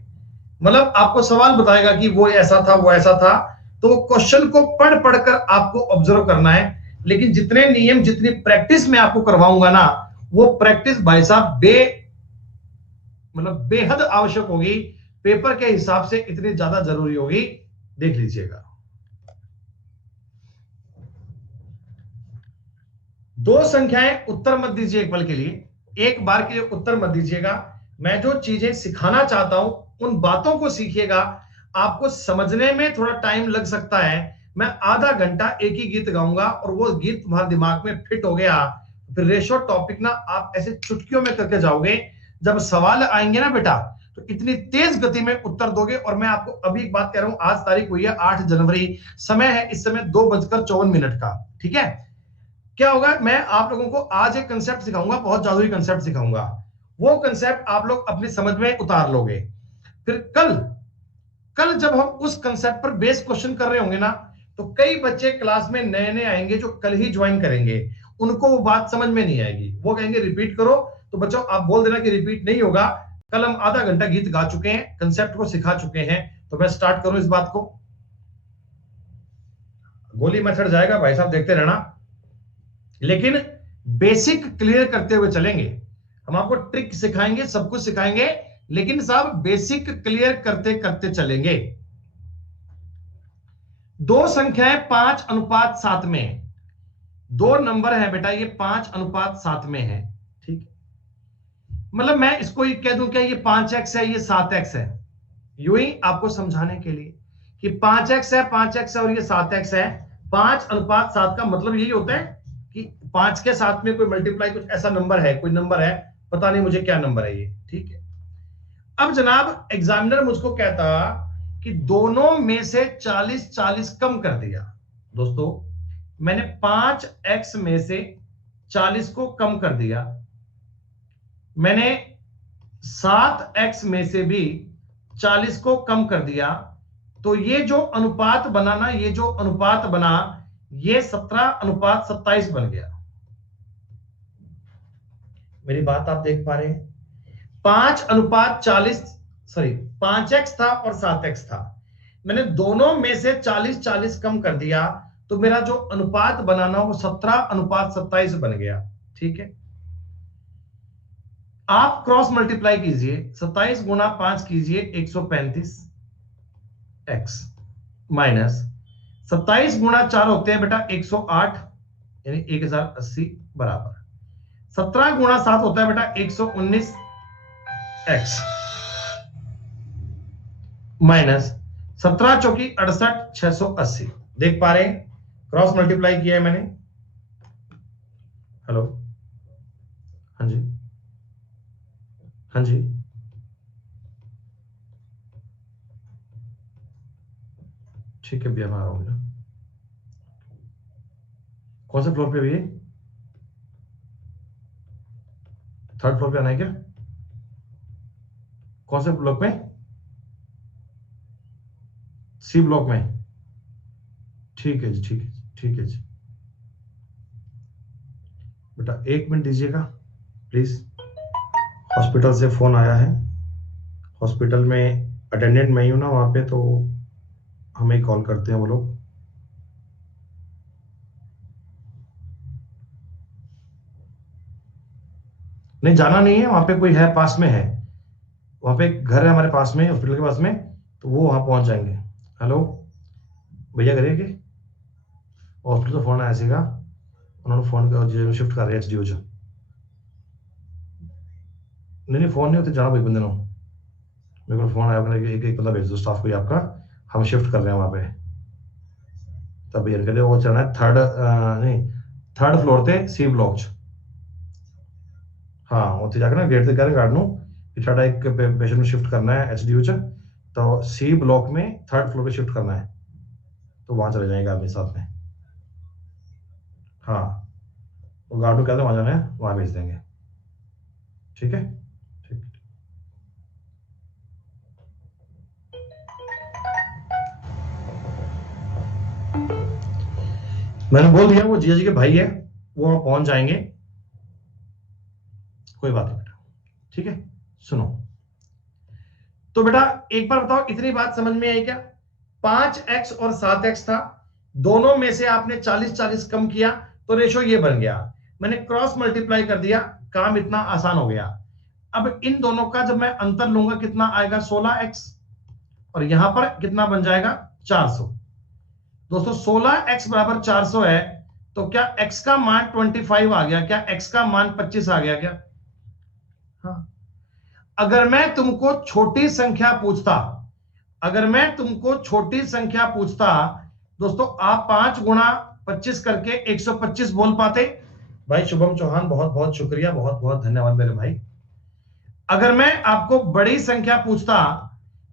मतलब आपको सवाल बताएगा कि वो ऐसा था वो ऐसा था, तो क्वेश्चन को पढ़ पढ़कर आपको ऑब्जर्व करना है। लेकिन जितने नियम जितनी प्रैक्टिस में आपको करवाऊंगा ना वो प्रैक्टिस भाई साहब मतलब बेहद आवश्यक होगी, पेपर के हिसाब से इतनी ज्यादा जरूरी होगी, देख लीजिएगा। 2 संख्याएं उत्तर मत दीजिए एक पल के लिए, एक बार के लिए उत्तर मत दीजिएगा। मैं जो चीजें सिखाना चाहता हूं उन बातों को सीखिएगा, आपको समझने में थोड़ा टाइम लग सकता है। मैं आधा घंटा एक ही गीत गाऊंगा और वो गीत तुम्हारे दिमाग में फिट हो गया, फिर रेशो टॉपिक ना आप ऐसे चुटकियों में करके जाओगे। जब सवाल आएंगे ना बेटा तो इतनी तेज गति में उत्तर दोगे। और मैं आपको अभी एक बात कह रहा हूं, आज तारीख हुई है 8 जनवरी, समय है इस समय 2:54 का, ठीक है। क्या होगा, मैं आप लोगों को आज एक कंसेप्ट सिखाऊंगा, बहुत जादुई कंसेप्ट सिखाऊंगा, वो कंसेप्ट आप लोग अपनी समझ में उतार लोगे। फिर कल कल जब हम उस कंसेप्ट पर बेस क्वेश्चन कर रहे होंगे ना तो कई बच्चे क्लास में नए नए आएंगे जो कल ही ज्वाइन करेंगे, उनको वो बात समझ में नहीं आएगी, वो कहेंगे रिपीट करो। तो बच्चों आप बोल देना कि रिपीट नहीं होगा, कल हम आधा घंटा गीत गा चुके हैं, कंसेप्ट को सिखा चुके हैं। तो मैं स्टार्ट करूं इस बात को, गोली मेथड जाएगा भाई साहब, देखते रहना, लेकिन बेसिक क्लियर करते हुए चलेंगे। हम आपको ट्रिक सिखाएंगे, सब कुछ सिखाएंगे, लेकिन साहब बेसिक क्लियर करते करते चलेंगे। 2 संख्याएं 5:7 में है, 2 नंबर है बेटा ये 5:7 में है, ठीक। मतलब मैं इसको ये कह दूं क्या ये 5x है ये 7x है, यूं ही आपको समझाने के लिए कि 5x है 5x है और ये 7x है। 5:7 का मतलब यही होता है कि 5 के साथ में कोई मल्टीप्लाई कुछ ऐसा नंबर है, कोई नंबर है, पता नहीं मुझे क्या नंबर है ये, ठीक है। अब जनाब एग्जामिनर मुझको कहता कि दोनों में से 40-40 कम कर दिया। दोस्तों मैंने 5x में से 40 को कम कर दिया, मैंने 7x में से भी 40 को कम कर दिया, तो ये जो अनुपात बना ना, ये जो अनुपात बना, ये 17:27 बन गया। मेरी बात आप देख पा रहे हैं? 5:40, सॉरी 5x था और 7x था, मैंने दोनों में से 40-40 कम कर दिया, तो मेरा जो अनुपात बनाना वो 17:27 बन गया। ठीक है, आप क्रॉस मल्टीप्लाई कीजिए, 27 गुना 5 कीजिए 135 x माइनस 27 गुना 4 होते हैं बेटा 108 यानी 1080 बराबर 17 गुना 7 होता है बेटा 119 x माइनस 17 चौकी 68 680। देख पा रहे हैं? क्रॉस मल्टीप्लाई किया है मैंने। हेलो, हाँ जी, हाँ जी, ठीक है भैया, मैं आ रहा हूँ। कौन से फ्लोर पे भैया? 3rd फ्लोर पे आना है क्या? कौन से ब्लॉक में? सी ब्लॉक में। ठीक है जी, ठीक है, ठीक है जी बेटा, 1 मिनट दीजिएगा प्लीज। हॉस्पिटल से फोन आया है, हॉस्पिटल में अटेंडेंट मैं ही हूं ना वहां पे, तो हमें कॉल करते हैं वो लोग। नहीं जाना नहीं है, वहां पे कोई है, पास में है, वहां पे एक घर है हमारे पास में, हॉस्पिटल के पास में, तो वो वहां पहुंच जाएंगे। हेलो भैया, करिए कि हॉस्पिटल से फोन आया सीगा, उन्होंने फोन कर शिफ्ट कर रहे हैं एचडीओ। नहीं नहीं, फोन नहीं होते, जाना भाई बंदे नो, मेरे को फोन आया, एक बंदा भेज दो स्टाफ को आपका, हम शिफ्ट कर रहे हैं वहां पे। तब भैया कहते वो चलना है 3rd फ्लोर ते सी ब्लॉक च। हाँ उत्थे जाकर ना गेट ते कह गार्ड नू कि साडा एक पेशेंट ਨੂੰ शिफ्ट करना है एचडीयू च, तो सी ब्लॉक में 3rd फ्लोर पे शिफ्ट करना है, तो वहां चले जाएंगे आदमी साथ में। हाँ, वो गार्ड को कहते वहां जाना है, वहां भेज देंगे। ठीक है, ठीक। मैंने बोल दिया वो जिया जी के भाई है, वो वहां पहुंच जाएंगे, कोई बात नहीं बेटा। ठीक है, सुनो तो बेटा एक बार बताओ, इतनी बात समझ में आई क्या? 5x और 7x था, दोनों में से आपने 40-40 कम किया, तो रेशो ये बन गया। मैंने क्रॉस मल्टीप्लाई कर दिया, काम इतना आसान हो गया। अब इन दोनों का जब मैं अंतर लूंगा कितना आएगा? 16x, और यहां पर कितना बन जाएगा? 400। दोस्तों 16x बराबर 400 है, तो क्या x का मान 25 आ गया? क्या x का मान 25 आ गया क्या? हाँ। अगर मैं तुमको छोटी संख्या पूछता, अगर मैं तुमको छोटी संख्या पूछता दोस्तों, आप 5 गुणा 25 करके 125 बोल पाते? भाई शुभम चौहान, बहुत बहुत शुक्रिया, बहुत बहुत धन्यवाद मेरे भाई। अगर मैं आपको बड़ी संख्या पूछता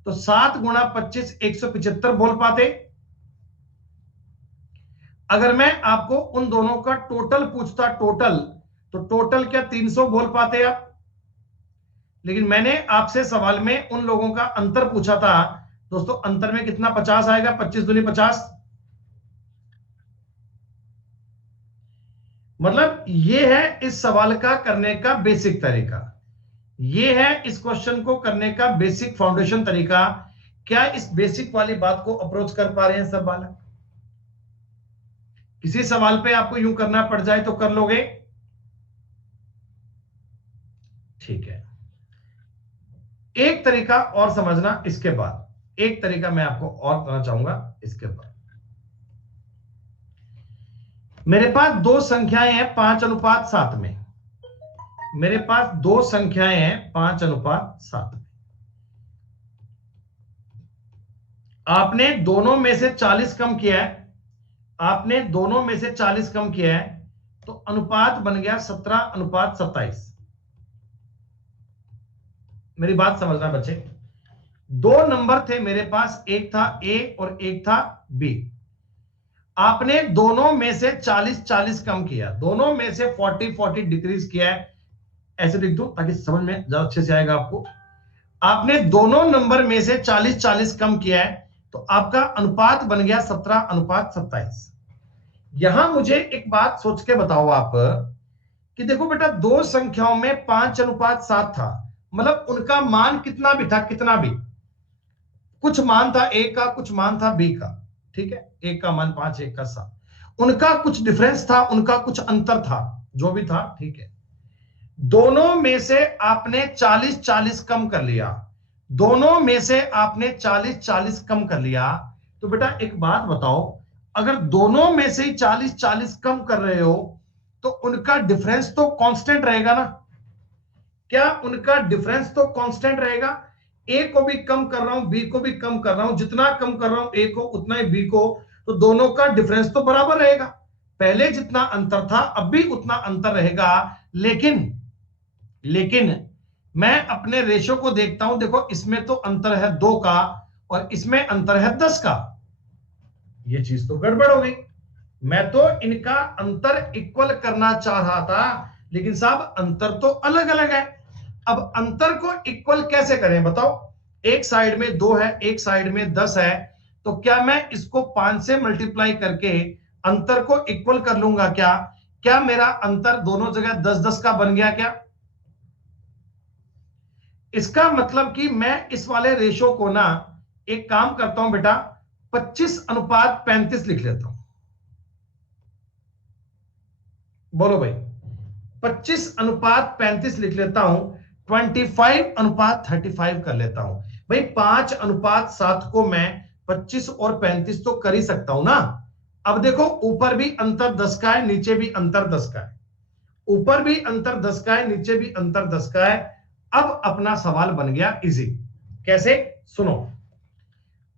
तो 7 गुणा 25 175 बोल पाते? अगर मैं आपको उन दोनों का टोटल पूछता, टोटल, तो टोटल क्या 300 बोल पाते आप? लेकिन मैंने आपसे सवाल में उन लोगों का अंतर पूछा था दोस्तों, अंतर में कितना? 50 आएगा, 25 दूनी 50। मतलब ये है इस सवाल का करने का बेसिक तरीका, ये है इस क्वेश्चन को करने का बेसिक फाउंडेशन तरीका। क्या इस बेसिक वाली बात को अप्रोच कर पा रहे हैं सब बालक? किसी सवाल पे आपको यूं करना पड़ जाए तो कर लोगे? ठीक है, एक तरीका और समझना इसके बाद, एक तरीका मैं आपको और करना चाहूंगा इसके बाद। मेरे पास दो संख्याएं हैं 5:7 में, मेरे पास दो संख्याएं हैं 5:7 में, आपने दोनों में से 40 कम किया है, आपने दोनों में से 40 कम किया है, तो अनुपात बन गया 17:27। मेरी बात समझना बच्चे, दो नंबर थे मेरे पास, एक था ए और एक था बी। आपने दोनों में से 40-40 कम किया, दोनों में से 40-40 डिक्रीज किया है। ऐसे लिख दो ताकि समझ में ज्यादा अच्छे से आएगा आपको। आपने दोनों नंबर में से 40-40 कम किया है, तो आपका अनुपात बन गया 17:27। यहां मुझे एक बात सोच के बताओ आप कि देखो बेटा, दो संख्याओं में 5:7 था, मतलब उनका मान कितना भी था, कितना भी, कुछ मान था ए का, कुछ मान था बी का, ठीक है, एक का मान 5, एक का 7, उनका कुछ डिफरेंस था, उनका कुछ अंतर था, जो भी था, ठीक है। दोनों में से आपने 40-40 कम कर लिया, दोनों में से आपने 40-40 कम कर लिया। तो बेटा एक बात बताओ, अगर दोनों में से ही 40-40 कम कर रहे हो तो उनका डिफरेंस तो कांस्टेंट रहेगा ना? क्या उनका डिफरेंस तो कांस्टेंट रहेगा? ए को भी कम कर रहा हूं, बी को भी कम कर रहा हूं, जितना कम कर रहा हूं ए को उतना ही बी को, तो दोनों का डिफरेंस तो बराबर रहेगा। पहले जितना अंतर था अब भी उतना अंतर रहेगा। लेकिन लेकिन मैं अपने रेशो को देखता हूं, देखो इसमें तो अंतर है 2 का और इसमें अंतर है 10 का। ये चीज तो गड़बड़ हो गई। मैं तो इनका अंतर इक्वल करना चाह रहा था, लेकिन साहब अंतर तो अलग अलग है। अब अंतर को इक्वल कैसे करें बताओ? एक साइड में 2 है, एक साइड में 10 है, तो क्या मैं इसको 5 से मल्टीप्लाई करके अंतर को इक्वल कर लूंगा क्या? क्या मेरा अंतर दोनों जगह 10-10 का बन गया क्या? इसका मतलब कि मैं इस वाले रेशो को ना, एक काम करता हूं बेटा, 25:35 लिख लेता हूं। बोलो भाई, 25:35 लिख लेता हूं, 25:35 कर लेता हूं। भाई 5:7 को मैं 25 और 35 तो कर ही सकता हूं ना। अब देखो ऊपर भी अंतर 10 का है, नीचे भी अंतर 10 का है, ऊपर भी अंतर 10 का है, नीचे भी अंतर 10 का है। अब अपना सवाल बन गया इजी। कैसे? सुनो,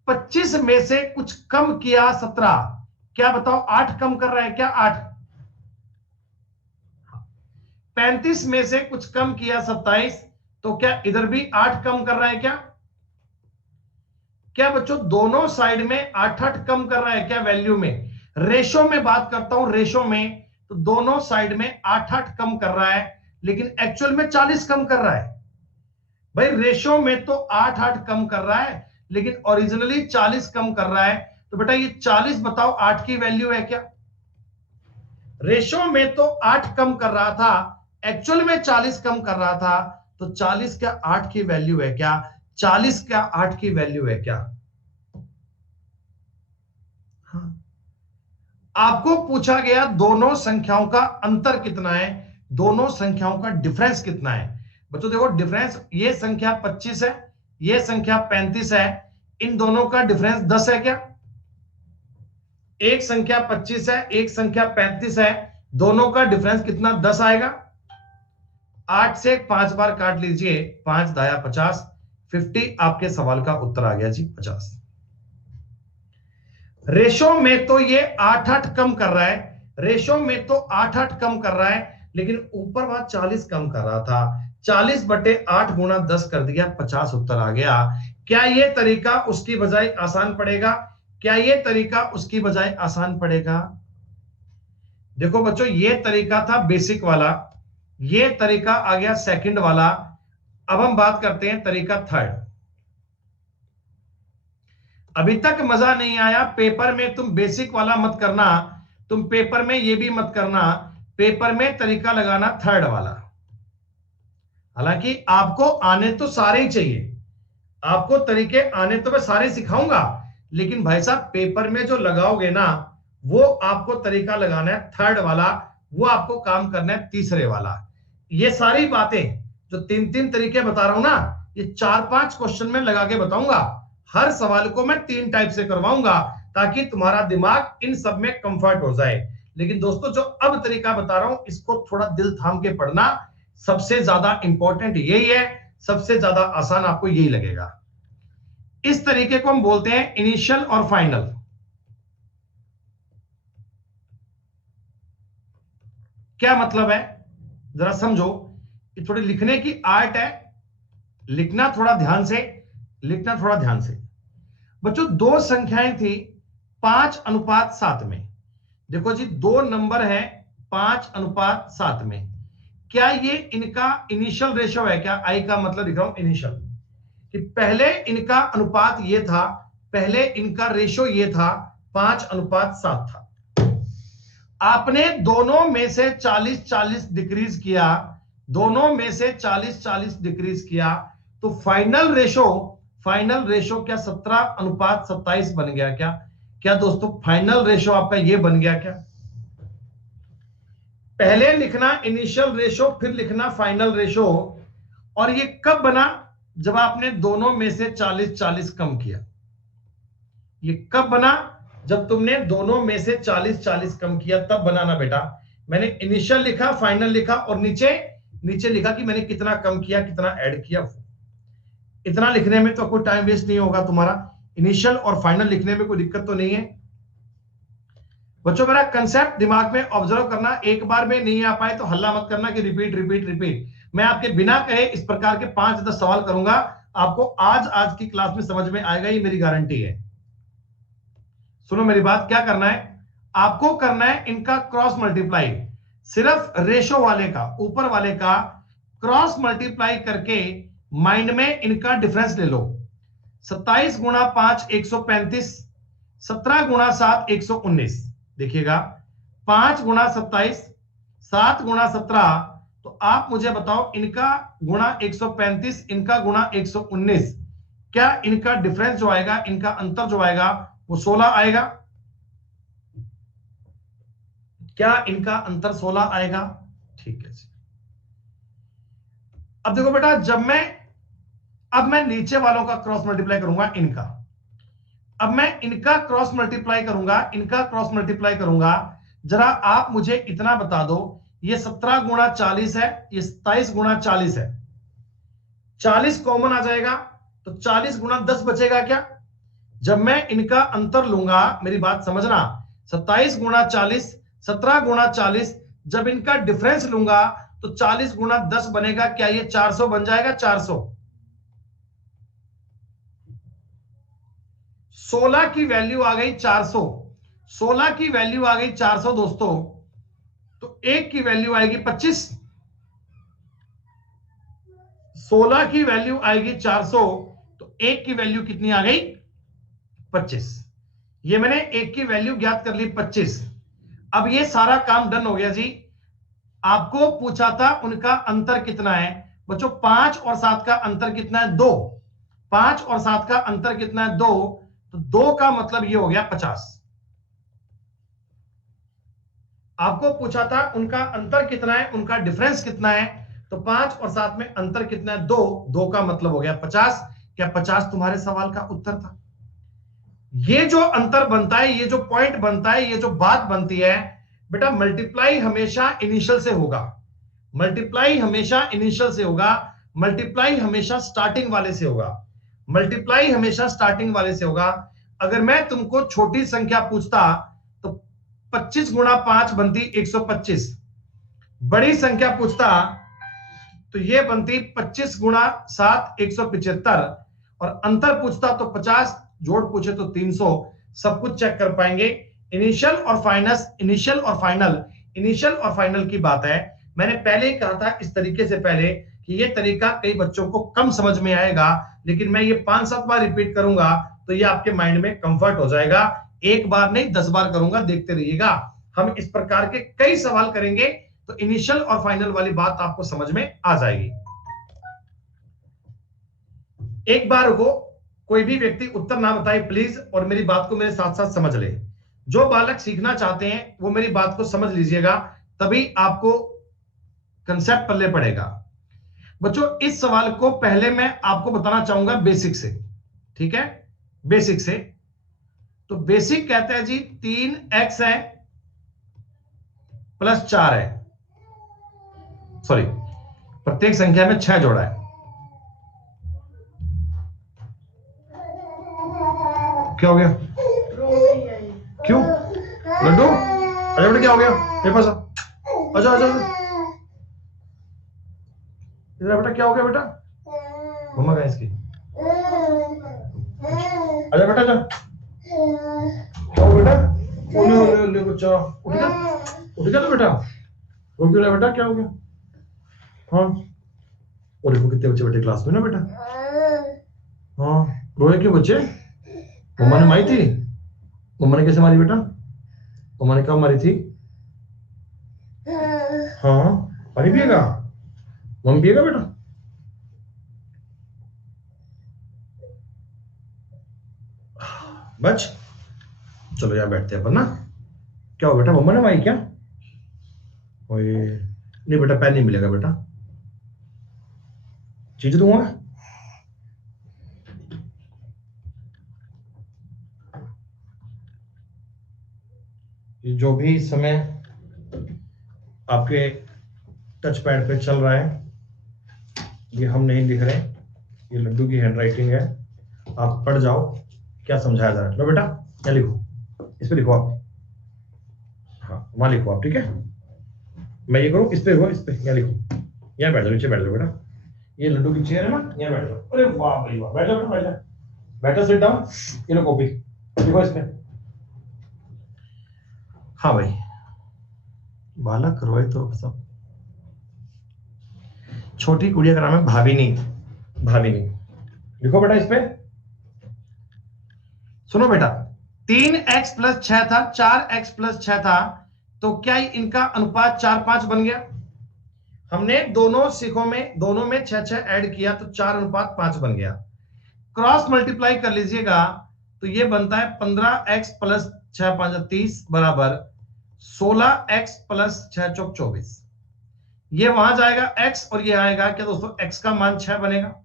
25 में से कुछ कम किया 17, क्या बताओ 8 कम कर रहा है क्या? 8। 35 में से कुछ कम किया 27, तो क्या इधर भी 8 कम कर रहा है क्या? क्या बच्चों दोनों साइड में 8-8 कम कर रहा है क्या वैल्यू में? रेशो में बात करता हूं, रेशो में तो दोनों साइड में 8-8 कम कर रहा है, लेकिन एक्चुअल में 40 कम कर रहा है। भाई रेशो में तो 8-8 कम कर रहा है, लेकिन ओरिजिनली 40 कम कर रहा है। तो बेटा ये 40 बताओ 8 की वैल्यू है क्या? रेशो में तो 8 कम कर रहा था, एक्चुअल में 40 कम कर रहा था, तो 40 क्या 8 की वैल्यू है क्या? 40 क्या 8 की वैल्यू है क्या? हाँ। आपको पूछा गया दोनों संख्याओं का अंतर कितना है, दोनों संख्याओं का डिफरेंस कितना है। बच्चों देखो डिफरेंस, ये संख्या 25 है, ये संख्या 35 है, इन दोनों का डिफरेंस 10 है क्या? एक संख्या 25 है, एक संख्या 35 है, दोनों का डिफरेंस कितना? 10 आएगा। 8 से 5 बार काट लीजिए, 5 दाया 50, 50 आपके सवाल का उत्तर आ गया जी 50। रेशो में तो ये 8-8 कम कर रहा है, रेशो में तो 8-8 कम कर रहा है, लेकिन ऊपर वहां 40 कम कर रहा था। 40/8 गुणा 10 कर दिया, 50 उत्तर आ गया। क्या ये तरीका उसकी बजाय आसान पड़ेगा? क्या ये तरीका उसकी बजाय आसान पड़ेगा? देखो बच्चों, ये तरीका था बेसिक वाला, ये तरीका आ गया सेकंड वाला। अब हम बात करते हैं तरीका थर्ड। अभी तक मजा नहीं आया, पेपर में तुम बेसिक वाला मत करना, तुम पेपर में ये भी मत करना, पेपर में तरीका लगाना थर्ड वाला। हालांकि आपको आने तो सारे ही चाहिए, आपको तरीके आने तो मैं सारे सिखाऊंगा, लेकिन भाई साहब पेपर में जो लगाओगे ना, वो आपको तरीका लगाना है थर्ड वाला, वो आपको काम करना है तीसरे वाला। ये सारी बातें जो 3-3 तरीके बता रहा हूं ना, ये 4-5 क्वेश्चन में लगा के बताऊंगा। हर सवाल को मैं 3 टाइप से करवाऊंगा, ताकि तुम्हारा दिमाग इन सब में कंफर्ट हो जाए। लेकिन दोस्तों जो अब तरीका बता रहा हूं, इसको थोड़ा दिल थाम के पढ़ना, सबसे ज्यादा इंपॉर्टेंट यही है, सबसे ज्यादा आसान आपको यही लगेगा। इस तरीके को हम बोलते हैं इनिशियल और फाइनल। क्या मतलब है जरा समझो, ये थोड़ी लिखने की आर्ट है, लिखना थोड़ा ध्यान से, लिखना थोड़ा ध्यान से बच्चों। दो संख्याएं थी 5:7 में। देखो जी, दो नंबर है 5:7 में। क्या ये इनका इनिशियल रेशो है? क्या आई का मतलब लिख रहा हूं इनिशियल, कि पहले इनका अनुपात ये था, पहले इनका रेशो ये था, 5:7 था। आपने दोनों में से 40-40 डिक्रीज किया, दोनों में से 40-40 डिक्रीज किया, तो फाइनल रेशो क्या 17:27 बन गया? क्या क्या दोस्तों फाइनल रेशो आपका ये बन गया? क्या पहले लिखना इनिशियल रेशो, फिर लिखना फाइनल रेशो। और ये कब बना? जब आपने दोनों में से 40-40 कम किया। ये कब बना? जब तुमने दोनों में से 40-40 कम किया, तब बनाना बेटा। मैंने इनिशियल लिखा, फाइनल लिखा, और नीचे नीचे लिखा कि मैंने कितना कम किया, कितना ऐड किया। इतना लिखने में तो कोई टाइम वेस्ट नहीं होगा तुम्हारा। इनिशियल और फाइनल लिखने में कोई दिक्कत तो नहीं है बच्चों। मेरा कंसेप्ट दिमाग में ऑब्जर्व करना, एक बार में नहीं आ पाए तो हल्ला मत करना कि रिपीट रिपीट रिपीट। मैं आपके बिना कहे इस प्रकार के 5-10 सवाल करूंगा, आपको आज की क्लास में समझ में आएगा, ये मेरी गारंटी है। सुनो मेरी बात, क्या करना है आपको? करना है इनका क्रॉस मल्टीप्लाई, सिर्फ रेशो वाले का, ऊपर वाले का क्रॉस मल्टीप्लाई करके माइंड में इनका डिफरेंस ले लो। 27 गुणा 5 135, 17 गुणा 7 119। देखिएगा 5 गुणा 27, 7 गुणा 17, तो आप मुझे बताओ इनका गुणा 135, इनका गुणा 119, क्या इनका डिफरेंस जो आएगा, इनका अंतर जो आएगा वो 16 आएगा? क्या इनका अंतर 16 आएगा? ठीक है। अब देखो बेटा, अब मैं नीचे वालों का क्रॉस मल्टीप्लाई करूंगा इनका। अब मैं इनका क्रॉस मल्टीप्लाई करूंगा, इनका क्रॉस मल्टीप्लाई करूंगा। जरा आप मुझे इतना बता दो, ये 17 गुणा 40 है, ये 27 गुणा 40 है। 40 कॉमन आ जाएगा, तो 40 गुणा 10 बचेगा क्या? जब मैं इनका अंतर लूंगा, मेरी बात समझना, 27 गुणा 40, 17 गुणा 40, जब इनका डिफरेंस लूंगा तो 40 गुणा 10 बनेगा। क्या ये 400 बन जाएगा? 400। 16 की वैल्यू आ गई 400, 16 की वैल्यू आ गई 400 दोस्तों, तो एक की वैल्यू आएगी 25। 16 की वैल्यू आएगी 400, तो एक की वैल्यू कितनी आ गई? 25। ये मैंने एक की वैल्यू ज्ञात कर ली 25। अब ये सारा काम डन हो गया जी। आपको पूछा था उनका अंतर कितना है बच्चों? 5 और 7 का अंतर कितना है? 2। 5 और 7 का अंतर कितना है? 2। तो 2 का मतलब ये हो गया 50। आपको पूछा था उनका अंतर कितना है, उनका डिफरेंस कितना है, तो 5 और 7 में अंतर कितना है? 2। 2 का मतलब हो गया 50। क्या 50 तुम्हारे सवाल का उत्तर था? ये जो अंतर बनता है, ये जो पॉइंट बनता है, ये जो बात बनती है बेटा, मल्टीप्लाई हमेशा इनिशियल से होगा, मल्टीप्लाई हमेशा इनिशियल से होगा, मल्टीप्लाई हमेशा स्टार्टिंग वाले से होगा, मल्टीप्लाई हमेशा स्टार्टिंग वाले से होगा। अगर मैं तुमको छोटी संख्या पूछता तो 25 गुणा 5 बनती 125। बड़ी संख्या पूछता तो ये बनती 25 गुणा 7 175, और अंतर पूछता तो 50, जोड़ पूछे तो 300। सब कुछ चेक कर पाएंगे। इनिशियल और फाइनल, इनिशियल और फाइनल, इनिशियल और फाइनल की बात है। मैंने पहले ही कहा था इस तरीके से पहले कि ये तरीका कई बच्चों को कम समझ में आएगा, लेकिन मैं ये 5-7 बार रिपीट करूंगा तो ये आपके माइंड में कंफर्ट हो जाएगा। एक बार नहीं 10 बार करूंगा, देखते रहिएगा। हम इस प्रकार के कई सवाल करेंगे तो इनिशियल और फाइनल वाली बात आपको समझ में आ जाएगी। एक बार को कोई भी व्यक्ति उत्तर ना बताए प्लीज, और मेरी बात को मेरे साथ साथ समझ ले। जो बालक सीखना चाहते हैं वो मेरी बात को समझ लीजिएगा, तभी आपको कंसेप्ट पल्ले पड़ेगा। बच्चों इस सवाल को पहले मैं आपको बताना चाहूंगा बेसिक से, ठीक है? बेसिक से। तो बेसिक कहते हैं जी 3x है प्लस 4 है, सॉरी प्रत्येक संख्या में 6 जोड़ा है। क्या हो गया? क्यों लड्डू? अरे बेटा क्या हो गया? मेरे पास अच्छा अच्छा इधर बेटा, क्या हो गया बेटा? मम्मा कहाँ इसकी? आजा बेटा जा, आओ बेटा, ओले ओले ओले बच्चा, उठ गया, उठ गया तो बेटा, रो क्यों रहा बेटा, क्या हो गया? हाँ, और देखो कितने बच्चे बैठे क्लास में ना बेटा। हाँ, रोए क्यों बच्चे? मम्मा ने मारी थी? मम्मा ने कैसे मारी बेटा? मम्मा ने कब मारी थी? हाँ, पानी पिएगा? मम्मी पिएगा बेटा? बच, चलो यहाँ बैठते हैं अपन ना। क्या हो बेटा, मम्मा ने मारी क्या? ओए, नहीं बेटा, पैन नहीं मिलेगा बेटा, चीज दूंगा। ये जो भी इस समय आपके टच पैड पे चल रहा है, ये हम नहीं लिख रहे, ये लड्डू की हैंडराइटिंग है, आप पढ़ जाओ क्या समझाया जा रहा है। लो बेटा, क्या लिखो, इस पे लिखो आप, हाँ वहां लिखो आप, ठीक है? मैं ये करूँ, इस पे लिखो, इस पे यहाँ लिखो, यहाँ बैठ जाओ, नीचे बैठ जाओ बेटा, ये लड्डू की चेयर है ना, यहाँ बैठ जाओ। अरे वाह भाई वाह, बैठ जाओ बेटा, बैठ जाओ, बैठो, सिट डाउन, ये लो कॉपी, लिखो इस पे। हाँ भाई, बालक रोए तो सब, छोटी गुड़िया का नाम है भाविनी, भाविनी, लिखो बेटा इस पे। सुनो बेटा, 3x प्लस 6 था, 4x प्लस 6 था, तो क्या इनका अनुपात 4-5 बन गया? हमने दोनों सीखों में, दोनों में 6-6 ऐड किया तो 4:5 बन गया। क्रॉस मल्टीप्लाई कर लीजिएगा तो ये बनता है 15x प्लस 6 5 30 बराबर 16x प्लस 6 चौक 24। ये वहां जाएगा x और ये आएगा क्या दोस्तों, x का मान 6 बनेगा।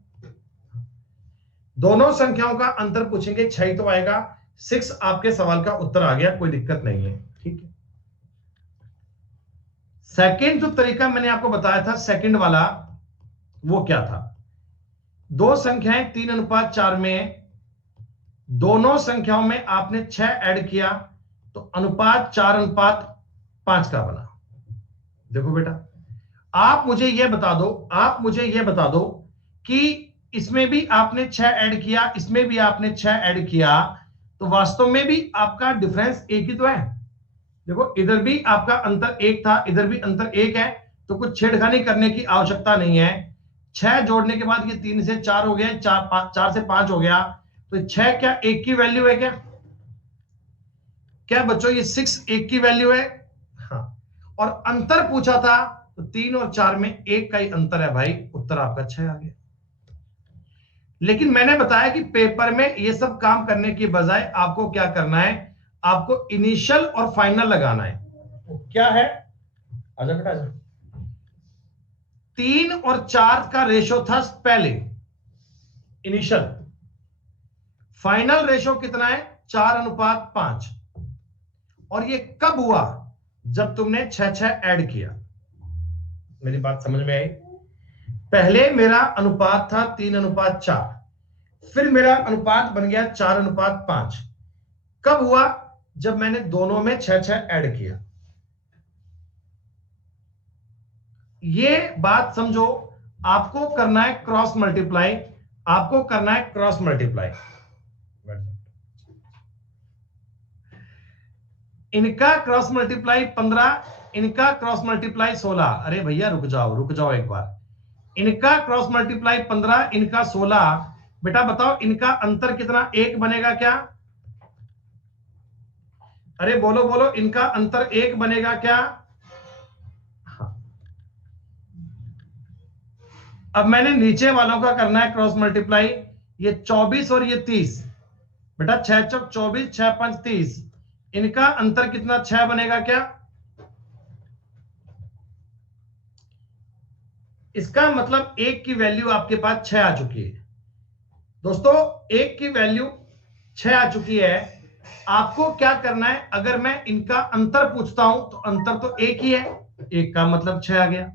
दोनों संख्याओं का अंतर पूछेंगे, 6 ही तो आएगा। 6 आपके सवाल का उत्तर आ गया, कोई दिक्कत नहीं है, ठीक है। सेकंड जो तरीका मैंने आपको बताया था, सेकंड वाला, वो क्या था? दो संख्याएं 3:4 में, दोनों संख्याओं में आपने 6 ऐड किया तो अनुपात 4:5 का बना। देखो बेटा, आप मुझे यह बता दो, आप मुझे यह बता दो कि इसमें भी आपने 6 ऐड किया, इसमें भी आपने 6 ऐड किया, तो वास्तव में भी आपका डिफरेंस एक ही तो है। देखो, इधर भी आपका अंतर एक था, इधर भी अंतर एक है, तो कुछ छेड़खानी करने की आवश्यकता नहीं है। 6 जोड़ने के बाद ये 3 से 4 हो गया, 4 से 5 हो गया, तो 6 क्या एक की वैल्यू है क्या? क्या बच्चों, ये 6 एक की वैल्यू है? हाँ, और अंतर पूछा था तो 3 और 4 में एक का ही अंतर है भाई, उत्तर आपका 6 आ गया। लेकिन मैंने बताया कि पेपर में ये सब काम करने की बजाय आपको क्या करना है, आपको इनिशियल और फाइनल लगाना है। तो क्या है, आजा बेटा आजा। 3 और 4 का रेशो था पहले, इनिशियल। फाइनल रेशो कितना है? 4:5। और ये कब हुआ? जब तुमने 6-6 ऐड किया। मेरी बात समझ में आई? पहले मेरा अनुपात था 3:4, फिर मेरा अनुपात बन गया 4:5। कब हुआ? जब मैंने दोनों में 6-6 ऐड किया। ये बात समझो, आपको करना है क्रॉस मल्टीप्लाई, आपको करना है क्रॉस मल्टीप्लाई। इनका क्रॉस मल्टीप्लाई 15, इनका क्रॉस मल्टीप्लाई 16। अरे भैया रुक जाओ, रुक जाओ एक बार। इनका क्रॉस मल्टीप्लाई 15, इनका 16। बेटा बताओ, इनका अंतर कितना, एक बनेगा क्या? अरे बोलो बोलो, इनका अंतर एक बनेगा क्या? हाँ। अब मैंने नीचे वालों का करना है क्रॉस मल्टीप्लाई, ये 24 और ये 30। बेटा 6 चौक 24, 6 5 30, इनका अंतर कितना, 6 बनेगा क्या? इसका मतलब एक की वैल्यू आपके पास 6 आ चुकी है दोस्तों, एक की वैल्यू 6 आ चुकी है। आपको क्या करना है, अगर मैं इनका अंतर पूछता हूं तो अंतर तो एक ही है, एक का मतलब 6 आ गया।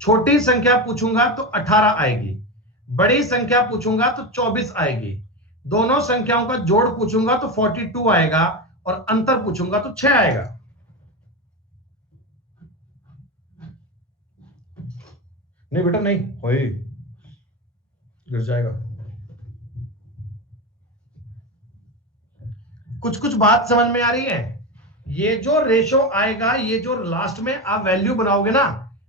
छोटी संख्या पूछूंगा तो 18 आएगी, बड़ी संख्या पूछूंगा तो 24 आएगी, दोनों संख्याओं का जोड़ पूछूंगा तो 42 आएगा, और अंतर पूछूंगा तो 6 आएगा। नहीं बेटा नहीं, होए गिर जाएगा। कुछ कुछ बात समझ में आ रही है? ये जो रेशो आएगा, ये जो लास्ट में आप वैल्यू बनाओगे ना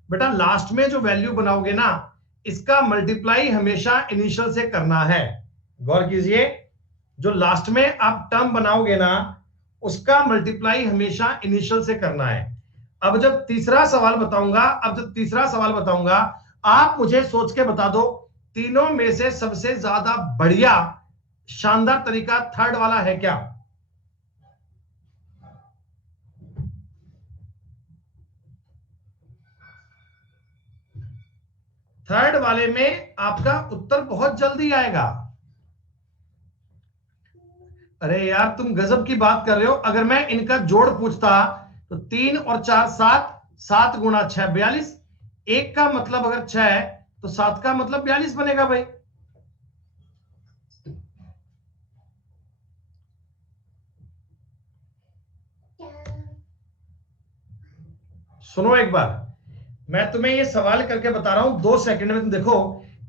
बेटा, लास्ट में जो वैल्यू बनाओगे ना, इसका मल्टीप्लाई हमेशा इनिशियल से करना है। गौर कीजिए, जो लास्ट में आप टर्म बनाओगे ना, उसका मल्टीप्लाई हमेशा इनिशियल से करना है। अब जब तीसरा सवाल बताऊंगा, आप मुझे सोच के बता दो, तीनों में से सबसे ज्यादा बढ़िया शानदार तरीका थर्ड वाला है क्या? थर्ड वाले में आपका उत्तर बहुत जल्दी आएगा। अरे यार, तुम गजब की बात कर रहे हो। अगर मैं इनका जोड़ पूछता तो 3 और 4 7, 7 × 6 42, एक का मतलब अगर 6 है तो 7 का मतलब 42 बनेगा भाई। सुनो एक बार, मैं तुम्हें ये सवाल करके बता रहा हूं, 2 सेकंड में तुम देखो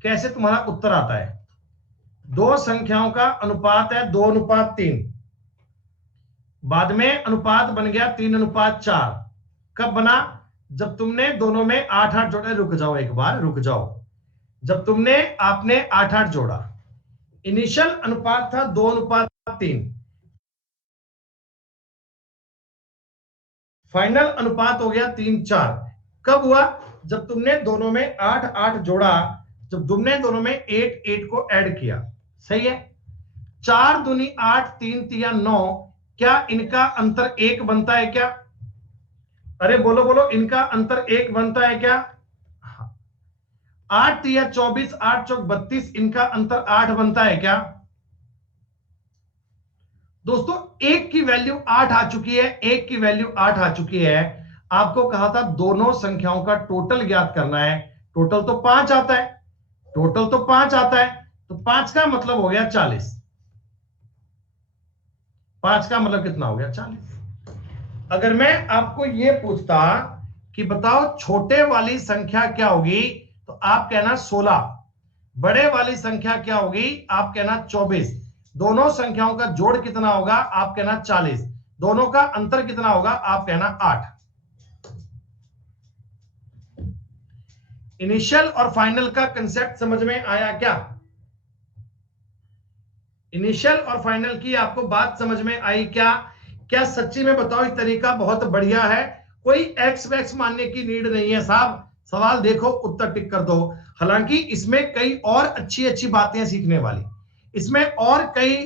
कैसे तुम्हारा उत्तर आता है। दो संख्याओं का अनुपात है 2:3, बाद में अनुपात बन गया 3:4। कब बना? जब तुमने दोनों में 8-8 जोड़े। रुक जाओ एक बार, रुक जाओ। जब आपने 8-8 जोड़ा, इनिशियल अनुपात था 2:3, फाइनल अनुपात हो गया 3:4। कब हुआ? जब तुमने दोनों में 8-8 जोड़ा, जब तुमने दोनों में 8-8 को ऐड किया। सही है? 4 दूनी 8, 3 तिया 9, क्या इनका अंतर 1 बनता है क्या? अरे बोलो बोलो, इनका अंतर 1 बनता है क्या? 8 तिया 24, 8 चौक 32, इनका अंतर 8 बनता है क्या? दोस्तों, एक की वैल्यू 8 आ चुकी है, एक की वैल्यू 8 आ चुकी है। आपको कहा था दोनों संख्याओं का टोटल ज्ञात करना है। टोटल तो 5 आता है, टोटल तो 5 आता है, तो 5 का मतलब हो गया 40। 5 का मतलब कितना हो गया? 40। अगर मैं आपको यह पूछता कि बताओ छोटे वाली संख्या क्या होगी, तो आप कहना 16। बड़े वाली संख्या क्या होगी? आप कहना 24। दोनों संख्याओं का जोड़ कितना होगा? आप कहना 40। दोनों का अंतर कितना होगा? आप कहना 8। इनिशियल और फाइनल का कंसेप्ट समझ में आया क्या? इनिशियल और फाइनल की आपको बात समझ में आई क्या? क्या सच्ची में बताओ, ये तरीका बहुत बढ़िया है। कोई एक्स वैक्स मानने की नीड नहीं है साहब। सवाल देखो, उत्तर टिक कर दो। हालांकि इसमें कई और अच्छी अच्छी बातें सीखने वाली, इसमें और कई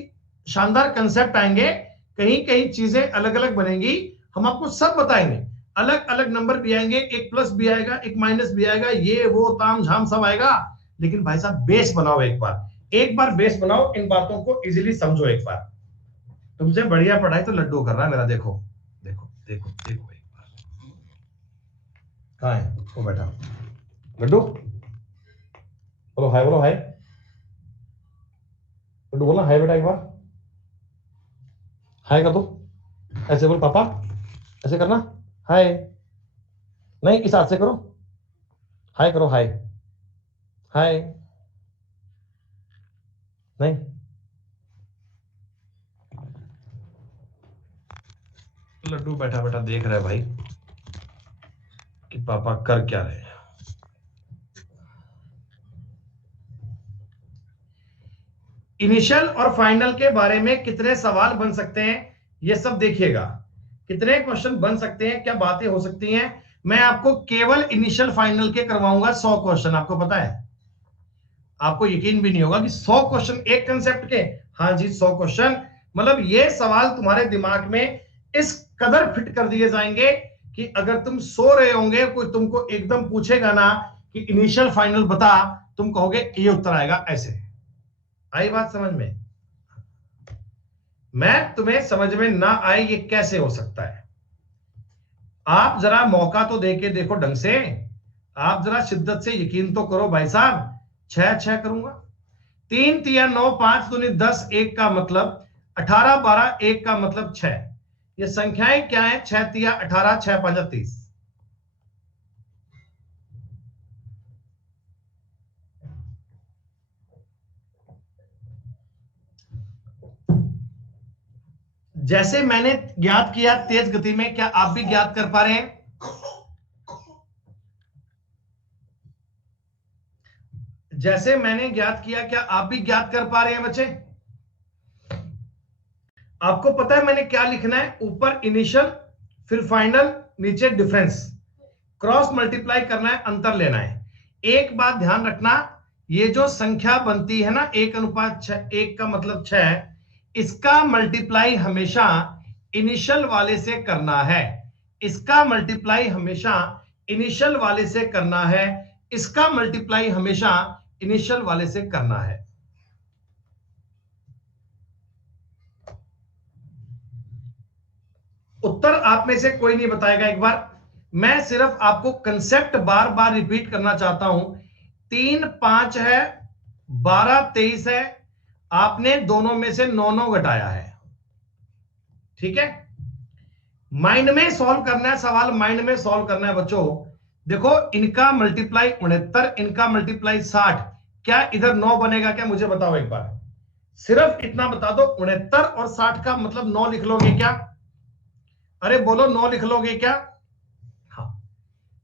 शानदार कंसेप्ट आएंगे, कहीं कहीं चीजें अलग अलग बनेंगी। हम आपको सब बताएंगे, अलग अलग नंबर भी आएंगे, एक प्लस भी आएगा, एक माइनस भी आएगा, ये वो ताम झाम सब आएगा। लेकिन भाई साहब, बेस बनाओ एक बार, एक बार बेस बनाओ, इन बातों को इजीली समझो एक बार। तुमसे बढ़िया पढ़ाई तो लड्डू कर रहा है मेरा। देखो देखो देखो देखो एक बार, कहाँ है वो बैठा? लड्डू बोलो हाय, बोलो हाय। लड्डू बोला हाय बेटा एक बार, हाय कर दो। ऐसे बोल पापा, ऐसे करना, हाय। नहीं, इस हाथ से करो, हाय करो, हाय हाय। नहीं, लड्डू बैठा बैठा देख रहा है भाई कि पापा कर क्या रहे हैं। इनिशियल और फाइनल के बारे में कितने सवाल बन सकते हैं, ये सब देखिएगा। कितने क्वेश्चन बन सकते हैं, क्या बातें हो सकती हैं। मैं आपको केवल इनिशियल फाइनल के करवाऊंगा 100 क्वेश्चन। आपको पता है, आपको यकीन भी नहीं होगा कि 100 क्वेश्चन एक कंसेप्ट के। हाँ जी, 100 क्वेश्चन। मतलब ये सवाल तुम्हारे दिमाग में इस कदर फिट कर दिए जाएंगे कि अगर तुम सो रहे होंगे, कोई तुमको एकदम पूछेगा ना कि इनिशियल फाइनल बता, तुम कहोगे ये उत्तर आएगा ऐसे। आई बात समझ में? मैं तुम्हें समझ में ना आए ये कैसे हो सकता है? आप जरा मौका तो दे के देखो ढंग से। आप जरा शिद्दत से यकीन तो करो भाई साहब। 6 करूंगा, 3 तिया 9, 5 दूनी 10, एक का मतलब 18, 12, एक का मतलब 6। ये संख्याएं क्या है? 6 तिया 18, 6 5 30। जैसे मैंने ज्ञात किया तेज गति में, क्या आप भी ज्ञात कर पा रहे हैं? जैसे मैंने ज्ञात किया, क्या आप भी ज्ञात कर पा रहे हैं बच्चे? आपको पता है मैंने क्या लिखना है? ऊपर इनिशियल, फिर फाइनल, नीचे डिफरेंस, क्रॉस मल्टीप्लाई करना है, अंतर लेना है। एक बात ध्यान रखना, ये जो संख्या बनती है ना 1:6, 1 का मतलब 6, इसका मल्टीप्लाई हमेशा इनिशियल वाले से करना है। इसका मल्टीप्लाई हमेशा इनिशियल वाले से करना है। इसका मल्टीप्लाई हमेशा इनिशियल वाले से करना है। उत्तर आप में से कोई नहीं बताएगा। एक बार मैं सिर्फ आपको कंसेप्ट बार बार रिपीट करना चाहता हूं। 3 5 है, 12 23 है, आपने दोनों में से 9 घटाया है। ठीक है, माइंड में सॉल्व करना है, सवाल माइंड में सॉल्व करना है बच्चों। देखो, इनका मल्टीप्लाई 69, इनका मल्टीप्लाई 60, क्या इधर 9 बनेगा क्या? मुझे बताओ एक बार, सिर्फ इतना बता दो। 69 और 60 का मतलब 9 लिख लोगे क्या? अरे बोलो, 9 लिख लोगे क्या? हाँ,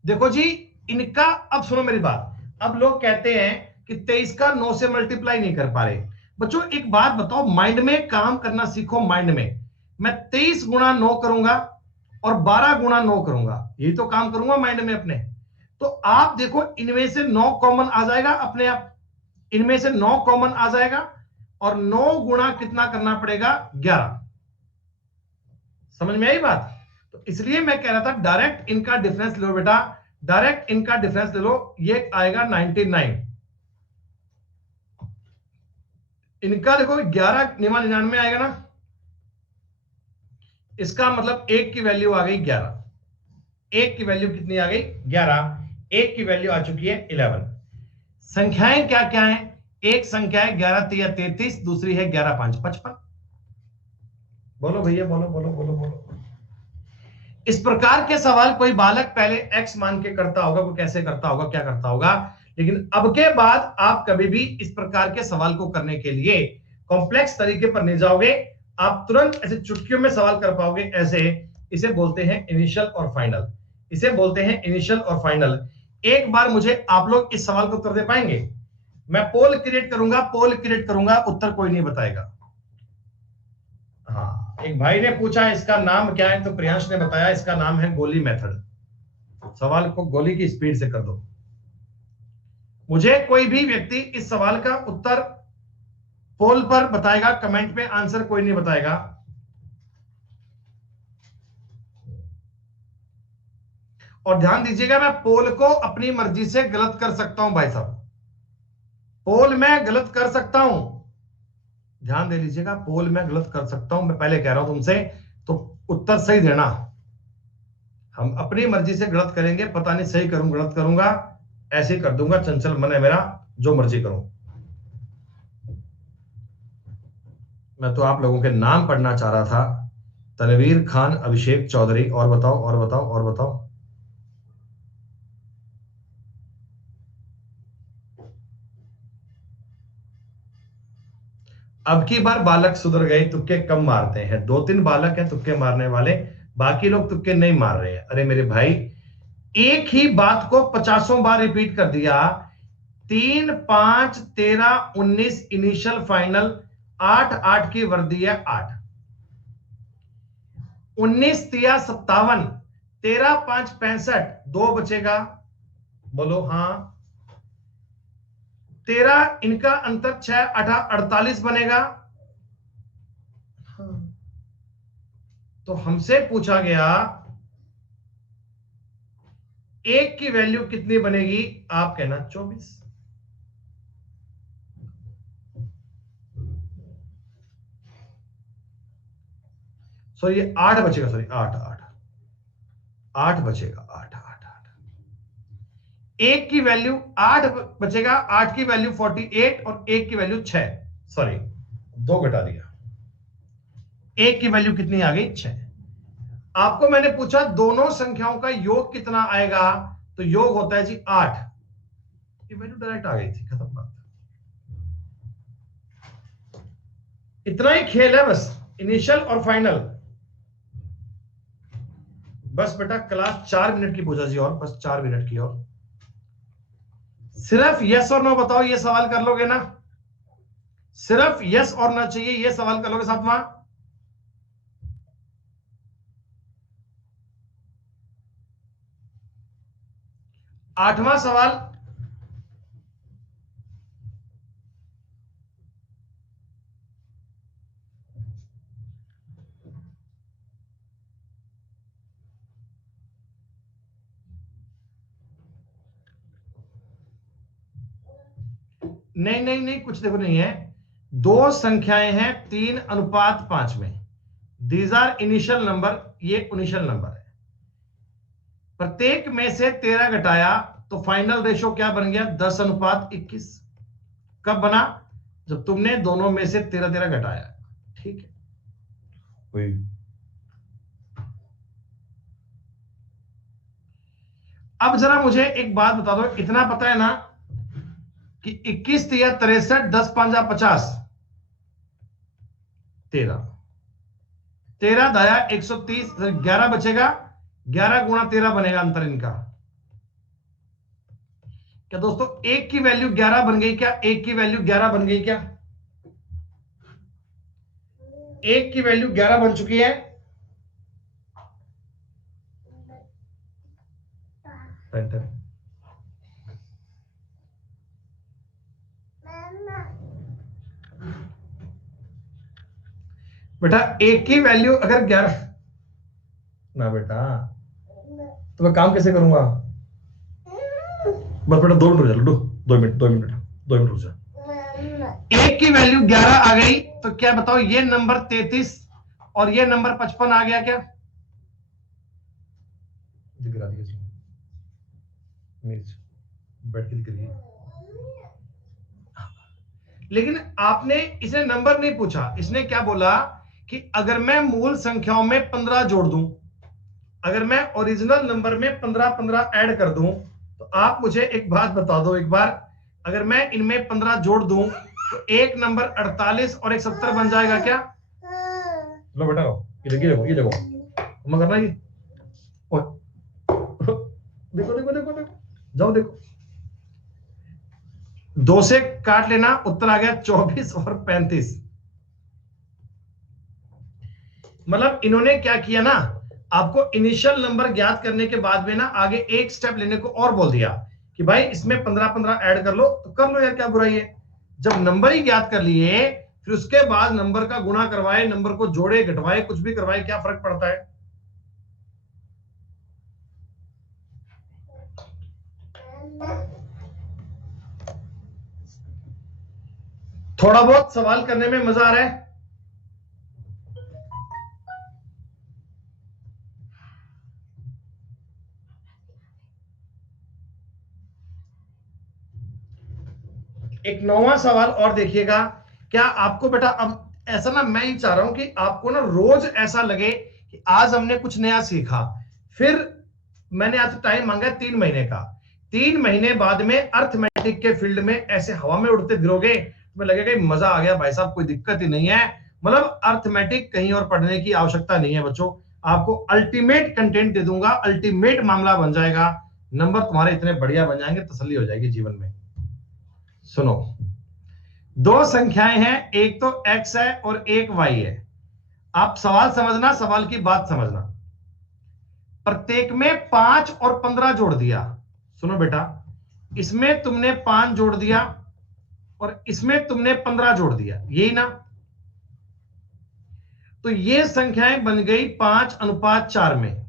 देखो जी, इनका, अब सुनो मेरी बात। अब लोग कहते हैं कि 23 का 9 से मल्टीप्लाई नहीं कर पा रहे। बच्चों एक बात बताओ, माइंड में काम करना सीखो। माइंड में मैं 23 गुणा 9 करूंगा और 12 गुणा 9 करूंगा, यही तो काम करूंगा माइंड में अपने। तो आप देखो, इनमें से 9 कॉमन आ जाएगा अपने आप, इनमें से 9 कॉमन आ जाएगा, और 9 गुणा कितना करना पड़ेगा? 11। समझ में आई बात? तो इसलिए मैं कह रहा था डायरेक्ट इनका डिफरेंस लो बेटा, डायरेक्ट इनका डिफरेंस ले लो। ये आएगा 99, इनका देखो 11×99 आएगा ना, इसका मतलब 1 की वैल्यू आ गई 11। 1 की वैल्यू कितनी आ गई? 11। 1 की वैल्यू आ चुकी है 11। संख्याएं क्या क्या है? एक संख्या है 11×3 33, दूसरी है 11×5 55। बोलो भैया, बोलो बोलो बोलो बोलो। इस प्रकार के सवाल कोई बालक पहले x मान के करता होगा, कोई कैसे करता होगा, क्या करता होगा, लेकिन अब के बाद आप कभी भी इस प्रकार के सवाल को करने के लिए कॉम्प्लेक्स तरीके पर नहीं जाओगे। आप तुरंत ऐसे चुटकियों में सवाल कर पाओगे। ऐसे, इसे बोलते हैं इनिशियल और फाइनल, इसे बोलते हैं इनिशियल और फाइनल। एक बार मुझे आप लोग इस सवाल को उत्तर दे पाएंगे? मैं पोल क्रिएट करूंगा, पोल क्रिएट करूंगा, उत्तर कोई नहीं बताएगा। हाँ, एक भाई ने पूछा इसका नाम क्या है, तो प्रियांश ने बताया इसका नाम है गोली मेथड। सवाल को गोली की स्पीड से कर दो। मुझे कोई भी व्यक्ति इस सवाल का उत्तर पोल पर बताएगा, कमेंट में आंसर कोई नहीं बताएगा। और ध्यान दीजिएगा, मैं पोल को अपनी मर्जी से गलत कर सकता हूं भाई साहब, पोल मैं गलत कर सकता हूं। ध्यान दे लीजिएगा, पोल मैं गलत कर सकता हूं, मैं पहले कह रहा हूं तुमसे, तो उत्तर सही देना। हम अपनी मर्जी से गलत करेंगे, पता नहीं सही करूं गलत करूंगा, ऐसे ही कर दूंगा, चंचल मन है मेरा, जो मर्जी करूं। मैं तो आप लोगों के नाम पढ़ना चाह रहा था। तनवीर खान, अभिषेक चौधरी, और बताओ और बताओ और बताओ। अब की बार बालक सुधर गए, तुक्के कम मारते हैं। 2-3 बालक हैं तुक्के मारने वाले, बाकी लोग तुक्के नहीं मार रहे हैं। अरे मेरे भाई, एक ही बात को 50 बार रिपीट कर दिया। 3 5 13 19 इनिशियल फाइनल, 8 8 की वर्दी है 8, 19 3 57, 13 5 65, 2 बचेगा, बोलो हाँ। 13 इनका अंतर 6 8 48 बनेगा। तो हमसे पूछा गया एक की वैल्यू कितनी बनेगी? आप कहना 24। सॉरी, ये 8 बचेगा, सॉरी 8 8 8 बचेगा, 8 8 8। एक की वैल्यू 8 बचेगा, 8 की वैल्यू 48 और एक की वैल्यू 6, सॉरी 2 घटा दिया, एक की वैल्यू कितनी आ गई? 6। आपको मैंने पूछा दोनों संख्याओं का योग कितना आएगा, तो योग होता है जी 8। ये वैल्यू डायरेक्ट आ गई थी, खत्म बात। इतना ही खेल है बस, इनिशियल और फाइनल। बस बेटा क्लास 4 मिनट की पूजा जी, और बस 4 मिनट की और। सिर्फ यस और नो बताओ, ये सवाल कर लोगे ना? सिर्फ यस और नो चाहिए, ये सवाल कर लोगे साथ में? 8वां सवाल, नहीं नहीं नहीं, कुछ देखो नहीं है। दो संख्याएं हैं 3:5 में, दीज आर इनिशियल नंबर, ये इनिशियल नंबर है। प्रत्येक में से 13 घटाया तो फाइनल रेशो क्या बन गया? 10:21। कब बना? जब तुमने दोनों में से 13 घटाया। ठीक है, अब जरा मुझे एक बात बता दो, इतना पता है ना कि 21 तिया 63, 10 5 50, 13 दाया 130, 11 बचेगा, 11 गुणा 13 बनेगा अंतर इनका। क्या दोस्तों एक की वैल्यू 11 बन गई क्या? एक की वैल्यू 11 बन गई क्या? एक की वैल्यू 11 बन चुकी है। बेटा एक की वैल्यू अगर 11 ना बेटा, तो मैं काम कैसे करूंगा? बस बेटा 2 मिनट रुक जा लड्डू, 2 मिनट रुक जा। एक की वैल्यू 11 आ गई तो क्या बताओ, ये नंबर 33 और ये नंबर 55 आ गया क्या? दिखा दिया बैठ के दिख रही है। लेकिन आपने इसे नंबर नहीं पूछा, इसने क्या बोला कि अगर मैं मूल संख्याओं में 15 जोड़ दूं, अगर मैं ओरिजिनल नंबर में 15 ऐड कर दूं, तो आप मुझे एक बात बता दो एक बार, अगर मैं इनमें 15 जोड़ दूं तो एक नंबर 48 और एक 70 बन जाएगा क्या? लो बेटा ये देखो ये देखो मम्मा करना ये, देखो देखो देखो देखो, जाओ देखो, 2 से काट लेना, उत्तर आ गया 24 और 35। मतलब इन्होंने क्या किया ना, आपको इनिशियल नंबर ज्ञात करने के बाद में ना आगे एक स्टेप लेने को और बोल दिया कि भाई इसमें 15 ऐड कर लो, तो कर लो यार, क्या बुराई है। जब नंबर ही ज्ञात कर लिए फिर उसके बाद नंबर का गुणा करवाए, नंबर को जोड़े घटवाए, कुछ भी करवाए, क्या फर्क पड़ता है? थोड़ा बहुत सवाल करने में मजा आ रहा है? एक 9वां सवाल और देखिएगा। क्या आपको बेटा अब ऐसा ना, मैं ही चाह रहा हूं कि आपको ना रोज ऐसा लगे कि आज हमने कुछ नया सीखा। फिर मैंने आज टाइम मांगा 3 महीने का, 3 महीने बाद में अर्थमेटिक के फील्ड में ऐसे हवा में उड़ते फिरोगे, तुम्हें लगेगा मजा आ गया भाई साहब, कोई दिक्कत ही नहीं है। मतलब अर्थमेटिक कहीं और पढ़ने की आवश्यकता नहीं है बच्चों, आपको अल्टीमेट कंटेंट दे दूंगा, अल्टीमेट मामला बन जाएगा, नंबर तुम्हारे इतने बढ़िया बन जाएंगे, तसल्ली हो जाएगी जीवन में। सुनो, दो संख्याएं हैं, एक तो x है और एक y है। आप सवाल समझना, सवाल की बात समझना। प्रत्येक में 5 और 15 जोड़ दिया। सुनो बेटा, इसमें तुमने 5 जोड़ दिया और इसमें तुमने 15 जोड़ दिया, यही ना? तो ये संख्याएं बन गई 5:4 में।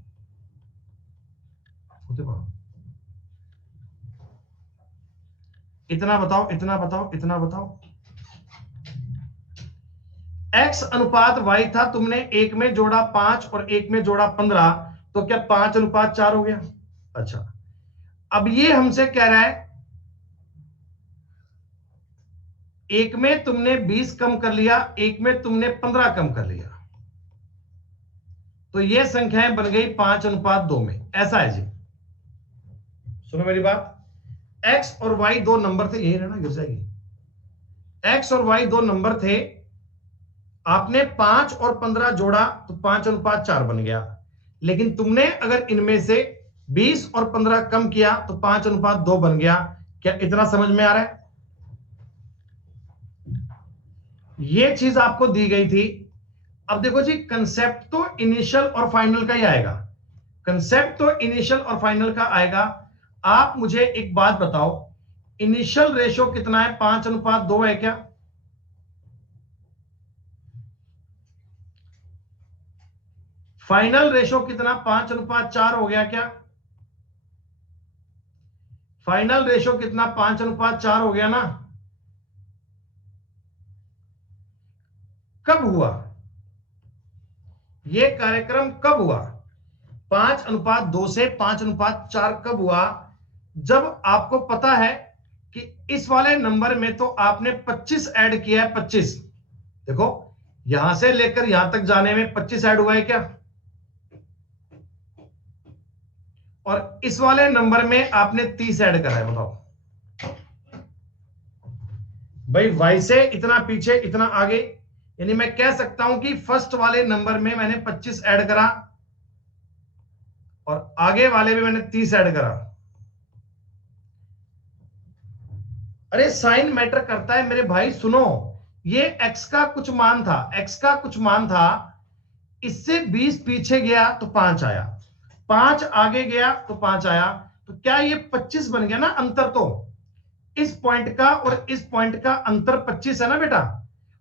इतना बताओ, इतना बताओ, इतना बताओ। x अनुपात y था, तुमने एक में जोड़ा 5 और एक में जोड़ा 15, तो क्या 5:4 हो गया? अच्छा, अब ये हमसे कह रहा है एक में तुमने 20 कम कर लिया, एक में तुमने 15 कम कर लिया, तो ये संख्याएं बन गई 5:2 में। ऐसा है जी, सुनो मेरी बात। x और y दो नंबर थे, यही रहना गिर जाएगी। x और y दो नंबर थे, आपने 5 और 15 जोड़ा तो 5:4 बन गया, लेकिन तुमने अगर इनमें से 20 और 15 कम किया तो 5:2 बन गया। क्या इतना समझ में आ रहा है? ये चीज आपको दी गई थी। अब देखो जी, कंसेप्ट तो इनिशियल और फाइनल का ही आएगा, कंसेप्ट तो इनिशियल और फाइनल का आएगा। आप मुझे एक बात बताओ, इनिशियल रेशो कितना है? 5:2 है क्या? फाइनल रेशो कितना? 5:4 हो गया क्या? फाइनल रेशो कितना? 5:4 हो गया ना? कब हुआ ये कार्यक्रम? कब हुआ? 5:2 से 5:4 कब हुआ? जब आपको पता है कि इस वाले नंबर में तो आपने 25 ऐड किया है। 25, देखो यहां से लेकर यहां तक जाने में 25 ऐड हुआ है क्या? और इस वाले नंबर में आपने 30 ऐड करा है। बताओ भाई, y से इतना पीछे इतना आगे, यानी मैं कह सकता हूं कि फर्स्ट वाले नंबर में मैंने 25 ऐड करा और आगे वाले में मैंने 30 ऐड करा। अरे साइन मैटर करता है मेरे भाई, सुनो। ये x का कुछ मान था, x का कुछ मान था, इससे 20 पीछे गया तो 5 आया, 5 आगे गया तो 5 आया, तो क्या ये 25 बन गया ना अंतर? तो इस पॉइंट का और इस पॉइंट का अंतर 25 है ना बेटा,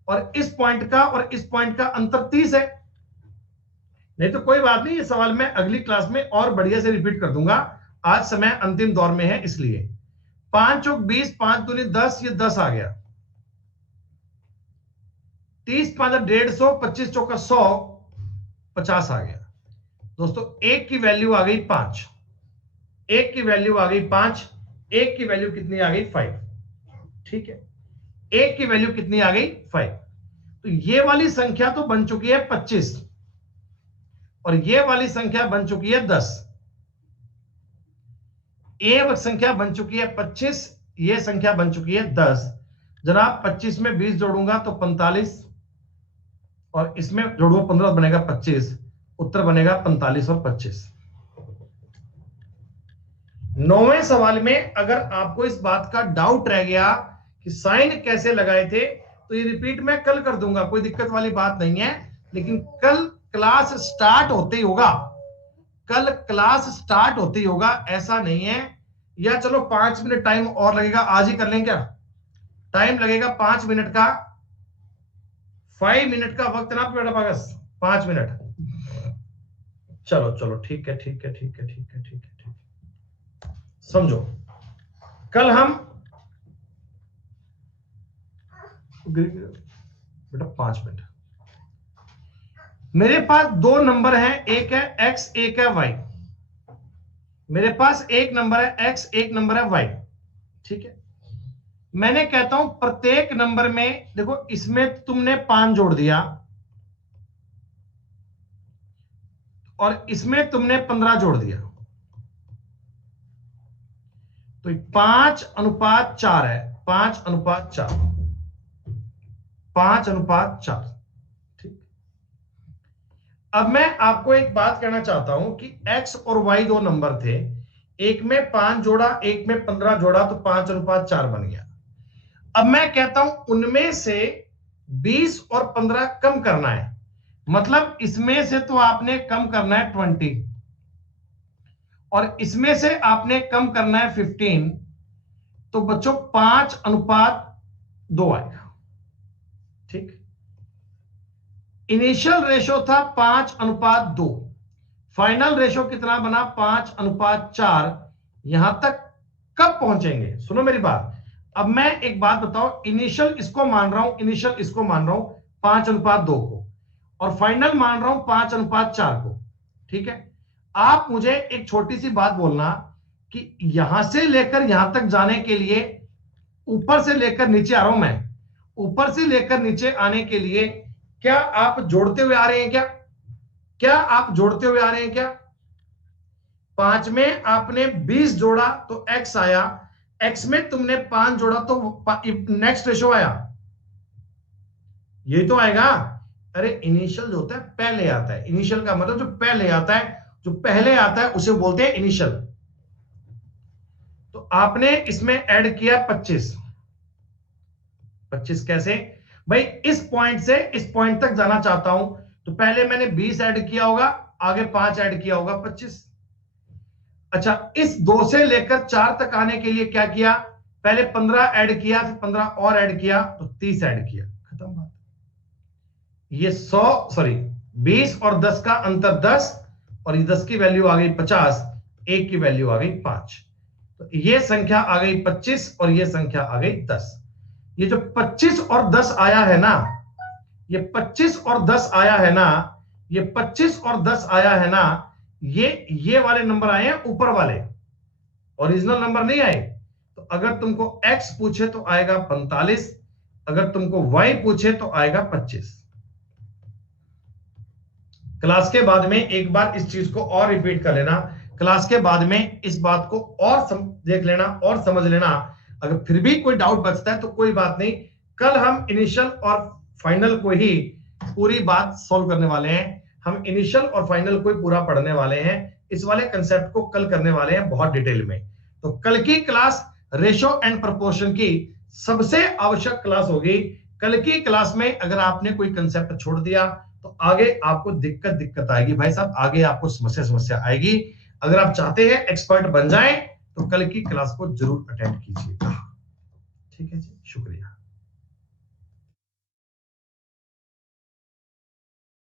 और इस पॉइंट का और इस पॉइंट का अंतर 30 है। नहीं तो कोई बात नहीं, ये सवाल मैं अगली क्लास में और बढ़िया से रिपीट कर दूंगा, आज समय अंतिम दौर में है इसलिए। 5 चौक 20, 5 दूनी 10, ये 10 आ गया। 30 5 150, 25 चौका 100, 50 आ गया। दोस्तों एक की वैल्यू आ गई 5, एक की वैल्यू आ गई 5, एक की वैल्यू कितनी आ गई? 5। ठीक है, एक की वैल्यू कितनी आ गई? 5। तो ये वाली संख्या तो बन चुकी है 25 और ये वाली संख्या बन चुकी है 10। ये संख्या बन चुकी है 25, ये संख्या बन चुकी है 10। जनाब 25 में 20 जोड़ूंगा तो 45 और इसमें जोड़ूंगा 15 बनेगा 25, उत्तर बनेगा 45 और 25। 9वें सवाल में अगर आपको इस बात का डाउट रह गया कि साइन कैसे लगाए थे, तो ये रिपीट मैं कल कर दूंगा, कोई दिक्कत वाली बात नहीं है। लेकिन कल क्लास स्टार्ट होते ही होगा, कल क्लास स्टार्ट होते ही होगा, ऐसा नहीं है। या चलो 5 मिनट टाइम और लगेगा, आज ही कर लें क्या? टाइम लगेगा 5 मिनट का, 5 मिनट का वक्त ना बेटा पागस, 5 मिनट। चलो चलो ठीक है ठीक है ठीक है ठीक है ठीक है ठीक है, समझो। कल हम बेटा 5 मिनट, मेरे पास दो नंबर हैं, एक है x एक है y। मेरे पास एक नंबर है x, एक नंबर है y। ठीक है, मैंने कहता हूं प्रत्येक नंबर में, देखो इसमें तुमने 5 जोड़ दिया और इसमें तुमने 15 जोड़ दिया, तो 5:4 है, 5:4, 5:4। ठीक, अब मैं आपको एक बात कहना चाहता हूं कि x और y दो नंबर थे, एक में 5 जोड़ा एक में 15 जोड़ा तो 5:4 बन गया। अब मैं कहता हूं उनमें से 20 और 15 कम करना है, मतलब इसमें से तो आपने कम करना है 20 और इसमें से आपने कम करना है 15, तो बच्चों 5:2 आएगा। ठीक, इनिशियल रेशो था 5:2, फाइनल रेशो कितना बना? 5:4। यहां तक कब पहुंचेंगे? सुनो मेरी बात। अब मैं एक बात बताओ, इनिशियल इसको मान रहा हूं, इनिशियल इसको मान रहा हूं 5:2 को, और फाइनल मान रहा हूं 5:4 को। ठीक है, आप मुझे एक छोटी सी बात बोलना कि यहां से लेकर यहां तक जाने के लिए, ऊपर से लेकर नीचे आ रहा हूं मैं, ऊपर से लेकर नीचे आने के लिए क्या आप जोड़ते हुए आ रहे हैं? क्या आप जोड़ते हुए आ रहे हैं? क्या 5 में आपने 20 जोड़ा तो x आया, x में तुमने 5 जोड़ा तो नेक्स्ट रेशो आया, यही तो आएगा। अरे इनिशियल जो होता है पहले आता है, इनिशियल का मतलब जो पहले आता है, जो पहले आता है उसे बोलते हैं इनिशियल। तो आपने इसमें ऐड किया 25। 25 कैसे भाई, इस पॉइंट से इस पॉइंट तक जाना चाहता हूं, तो पहले मैंने 20 ऐड किया होगा, आगे 5 ऐड किया होगा, 25। अच्छा, इस 2 से लेकर 4 तक आने के लिए क्या किया, पहले 15 ऐड किया, फिर 15 और ऐड किया, तो 30 ऐड किया, खत्म बात। ये 20 और 10 का अंतर 10, और ये 10 की वैल्यू आ गई 50, 1 की वैल्यू आ गई 5, तो ये संख्या आ गई 25 और ये संख्या आ गई 10। ये जो 25 और 10 आया है ना, ये 25 और 10 आया है ना, ये 25 और 10 आया है ना, ये वाले नंबर आए हैं ऊपर वाले, ओरिजिनल नंबर नहीं आए। तो अगर तुमको x पूछे तो आएगा 45, अगर तुमको y पूछे तो आएगा 25। क्लास के बाद में एक बार इस चीज को और रिपीट कर लेना, क्लास के बाद में इस बात को और देख लेना और समझ लेना। अगर फिर भी कोई डाउट बचता है तो कोई बात नहीं, कल हम इनिशियल और फाइनल को ही पूरी बात सॉल्व करने वाले हैं। हम इनिशियल और फाइनल को ही पूरा पढ़ने वाले हैं, इस वाले कंसेप्ट को कल करने वाले हैं बहुत डिटेल में। तो कल की क्लास रेशो एंड प्रोपोर्शन की सबसे आवश्यक क्लास होगी। कल की क्लास में अगर आपने कोई कंसेप्ट छोड़ दिया तो आगे आपको दिक्कत आएगी भाई साहब, आगे आपको समस्या आएगी। अगर आप चाहते हैं एक्सपर्ट बन जाएं तो कल की क्लास को जरूर अटेंड कीजिएगा। ठीक है जी, शुक्रिया।